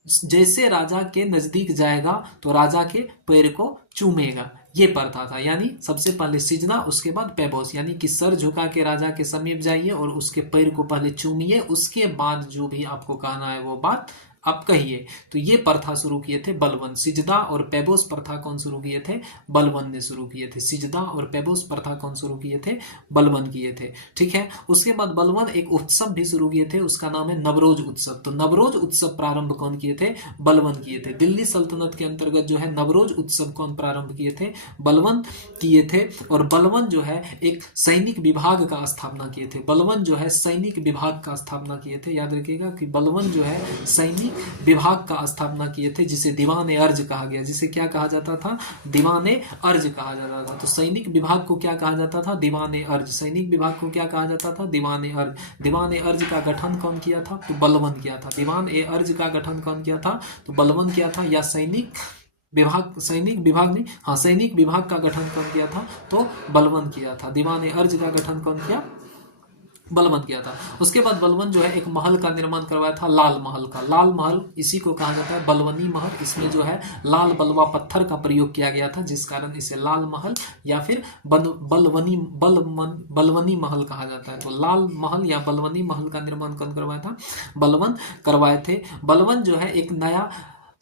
जैसे राजा के नजदीक जाएगा तो राजा के पैर को चूमेगा, ये प्रथा था। यानी सबसे पहले सिजना, उसके बाद पैबोस, यानी कि सर झुका के राजा के समीप जाइए और उसके पैर को पहले चूमिए, उसके बाद जो भी आपको कहना है वो बात आप कहिए। तो ये प्रथा शुरू किए थे बलबन। सिजदा और पैबोस प्रथा कौन शुरू किए थे, बलबन ने शुरू किए थे। सिजदा और पैबोस प्रथा कौन शुरू किए थे, बलबन किए थे। ठीक है। उसके बाद बलबन एक उत्सव भी शुरू किए थे, उसका नाम है नवरोज उत्सव। तो नवरोज उत्सव प्रारंभ कौन किए थे, बलबन किए थे। दिल्ली सल्तनत के अंतर्गत जो है नवरोज उत्सव कौन प्रारंभ किए थे, बलबन किए थे। और बलबन जो है एक सैनिक विभाग का स्थापना किए थे। बलबन जो है सैनिक विभाग का स्थापना किए थे। याद रखिएगा कि बलबन जो है सैनिक विभाग का स्थापना किए थे, जिसे दीवाने अर्ज कहा गया। जिसे क्या कहा जाता था, दीवाने अर्ज कहा जाता था। तो सैनिक विभाग को क्या कहा जाता था, दीवाने अर्ज। सैनिक विभाग को क्या कहा जाता था, दीवाने अर्ज। दीवाने अर्ज का गठन कौन किया था, तो बलबन किया था। दीवान ए अर्ज का गठन कौन किया था, तो बलबन किया था। या सैनिक विभाग का गठन कौन किया था, तो बलबन किया था। दीवाने अर्ज का गठन कौन किया, बलबन किया था। उसके बाद बलबन जो है एक महल का निर्माण करवाया था, लाल महल का। लाल महल इसी को कहा जाता है बलवनी महल। इसमें जो है लाल बलवा पत्थर का प्रयोग किया गया था, जिस कारण इसे लाल महल या फिर बलवनी महल कहा जाता है। तो लाल महल या बलवनी महल का निर्माण कौन करवाया था, बलबन करवाए थे। बलबन जो है एक नया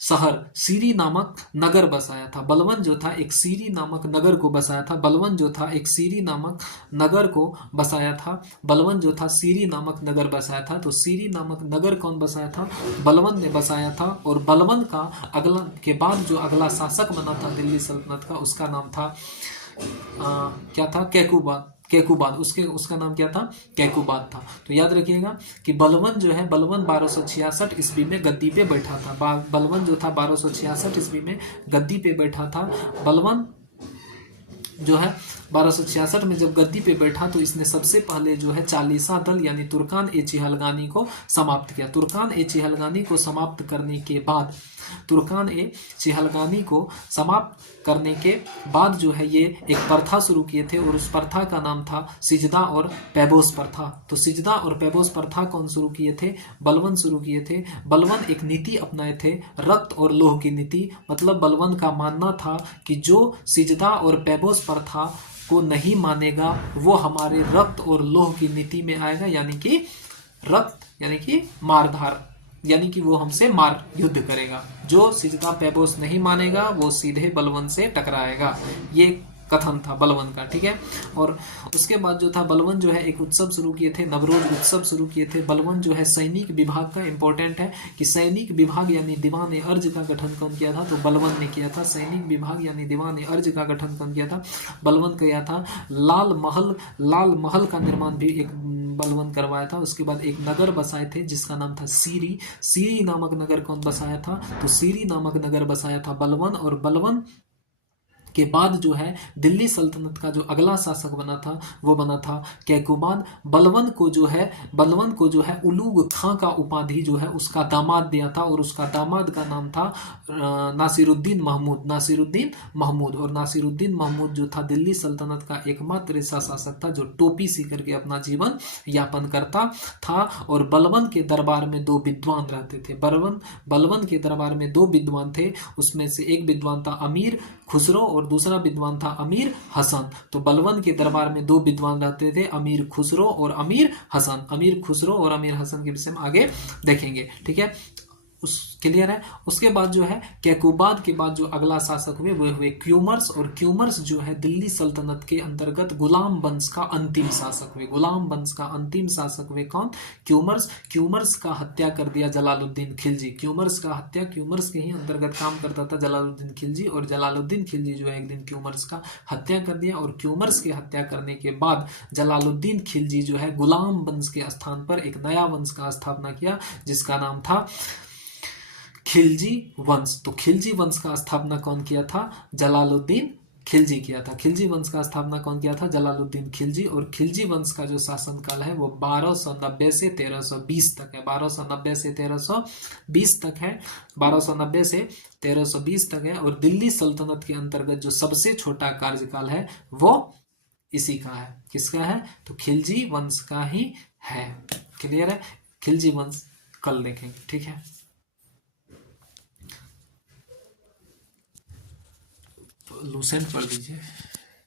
शहर सीरी नामक नगर बसाया था। बलबन जो था एक सीरी नामक नगर को बसाया था। बलबन जो था एक सीरी नामक नगर को बसाया था। बलबन जो था सीरी नामक नगर बसाया था। तो सीरी नामक नगर कौन बसाया था, बलबन ने बसाया था। और बलबन का अगला के बाद जो अगला शासक बना था दिल्ली सल्तनत का, उसका नाम था क्या था, कैकुबाद। उसका नाम क्या था, कैकुबाद था। तो याद रखिएगा कि बलबन जो है, बलबन 1266 ईस्वी में गद्दी पे बैठा था। बलबन जो था 1266 ईस्वी में गद्दी पे बैठा था। बलबन जो है 1266 में जब गद्दी पे बैठा तो इसने सबसे पहले जो है चालीसा दल यानी तुर्कान ए चिहलगानी को समाप्त किया। तुर्कान ए चिहलगानी को समाप्त करने के बाद तुर्कान ए चिहलगानी को समाप्त करने के बाद जो है ये एक प्रथा शुरू किए थे और उस प्रथा का नाम था सिजदा और पैबोस प्रथा। तो सिजदा और पैबोस प्रथा कौन शुरू किए थे? बलवन शुरू किए थे। बलवन एक नीति अपनाए थे, रक्त और लोह की नीति। मतलब बलवन का मानना था कि जो सिजदा और पैबोस प्रथा को नहीं मानेगा वो हमारे रक्त और लोह की नीति में आएगा, यानी कि रक्त यानी कि मारधार, यानी कि वो हमसे मार युद्ध करेगा। जो सिजदा पैबोस नहीं मानेगा वो सीधे बलवन से टकराएगा। ये कथन था बलवन का, ठीक है। और उसके बाद जो था बलवन जो है एक उत्सव शुरू किए थे, नवरोज उत्सव शुरू किए थे। बलवन जो है सैनिक विभाग का इंपॉर्टेंट है कि सैनिक विभाग यानी दीवान अर्ज का गठन कौन किया था? तो बलवन ने किया था। सैनिक विभाग यानी दीवान अर्ज का गठन कौन किया था? बलवन किया था। लाल महल का निर्माण भी एक बलवन करवाया था। उसके बाद एक नगर बसाए थे जिसका नाम था सीरी। सीरी नामक नगर कौन बसाया था? तो सीरी नामक नगर बसाया था बलवन। और बलवन के बाद जो है दिल्ली सल्तनत का जो अगला शासक बना था वो बना था कैकुबान। बलवन को जो है उलूग खां का उपाधि जो है उसका दामाद दिया था और उसका दामाद का नाम था नासिरुद्दीन महमूद। और नासिरुद्दीन महमूद जो था दिल्ली सल्तनत का एकमात्र ऐसा शासक था जो टोपी सी करके अपना जीवन यापन करता था। और बलवन के दरबार में दो विद्वान रहते थे। बलवन के दरबार में दो विद्वान थे, उसमें से एक विद्वान था अमीर खुसरो और दूसरा विद्वान था अमीर हसन। तो बलवन के दरबार में दो विद्वान रहते थे, अमीर खुसरो और अमीर हसन। अमीर खुसरो और अमीर हसन के विषय में आगे देखेंगे, ठीक है। उस क्लियर है। उसके बाद जो है कैकुबाद के बाद जो अगला शासक हुए वो हुए क्यूमर्स। और क्यूमर्स जो है दिल्ली सल्तनत के अंतर्गत गुलाम वंश का अंतिम शासक हुए। गुलाम वंश का अंतिम शासक हुए कौन? क्यूमर्स। क्यूमर्स का हत्या कर दिया जलालुद्दीन खिलजी। क्यूमर्स का हत्या, क्यूमर्स के ही अंतर्गत काम करता था जलालुद्दीन खिलजी, और जलालुद्दीन खिलजी जो है एक दिन क्यूमर्स का हत्या कर दिया। और क्यूमर्स की हत्या करने के बाद जलालुद्दीन खिलजी जो है गुलाम वंश के स्थान पर एक नया वंश का स्थापना किया जिसका नाम था खिलजी वंश। तो खिलजी वंश का स्थापना कौन किया था? जलालुद्दीन खिलजी किया था। खिलजी वंश का स्थापना कौन किया था? जलालुद्दीन खिलजी। और खिलजी वंश का जो शासनकाल है वो 1290 से 1320 तक है। 1290 से 1320 तक है। 1290 से 1320 तक है। और दिल्ली सल्तनत के अंतर्गत जो सबसे छोटा कार्यकाल है वो इसी का है। किसका है? तो खिलजी वंश का ही है। क्लियर है। खिलजी वंश कल देखेंगे, ठीक है। लूसेंट पढ़ लीजिए।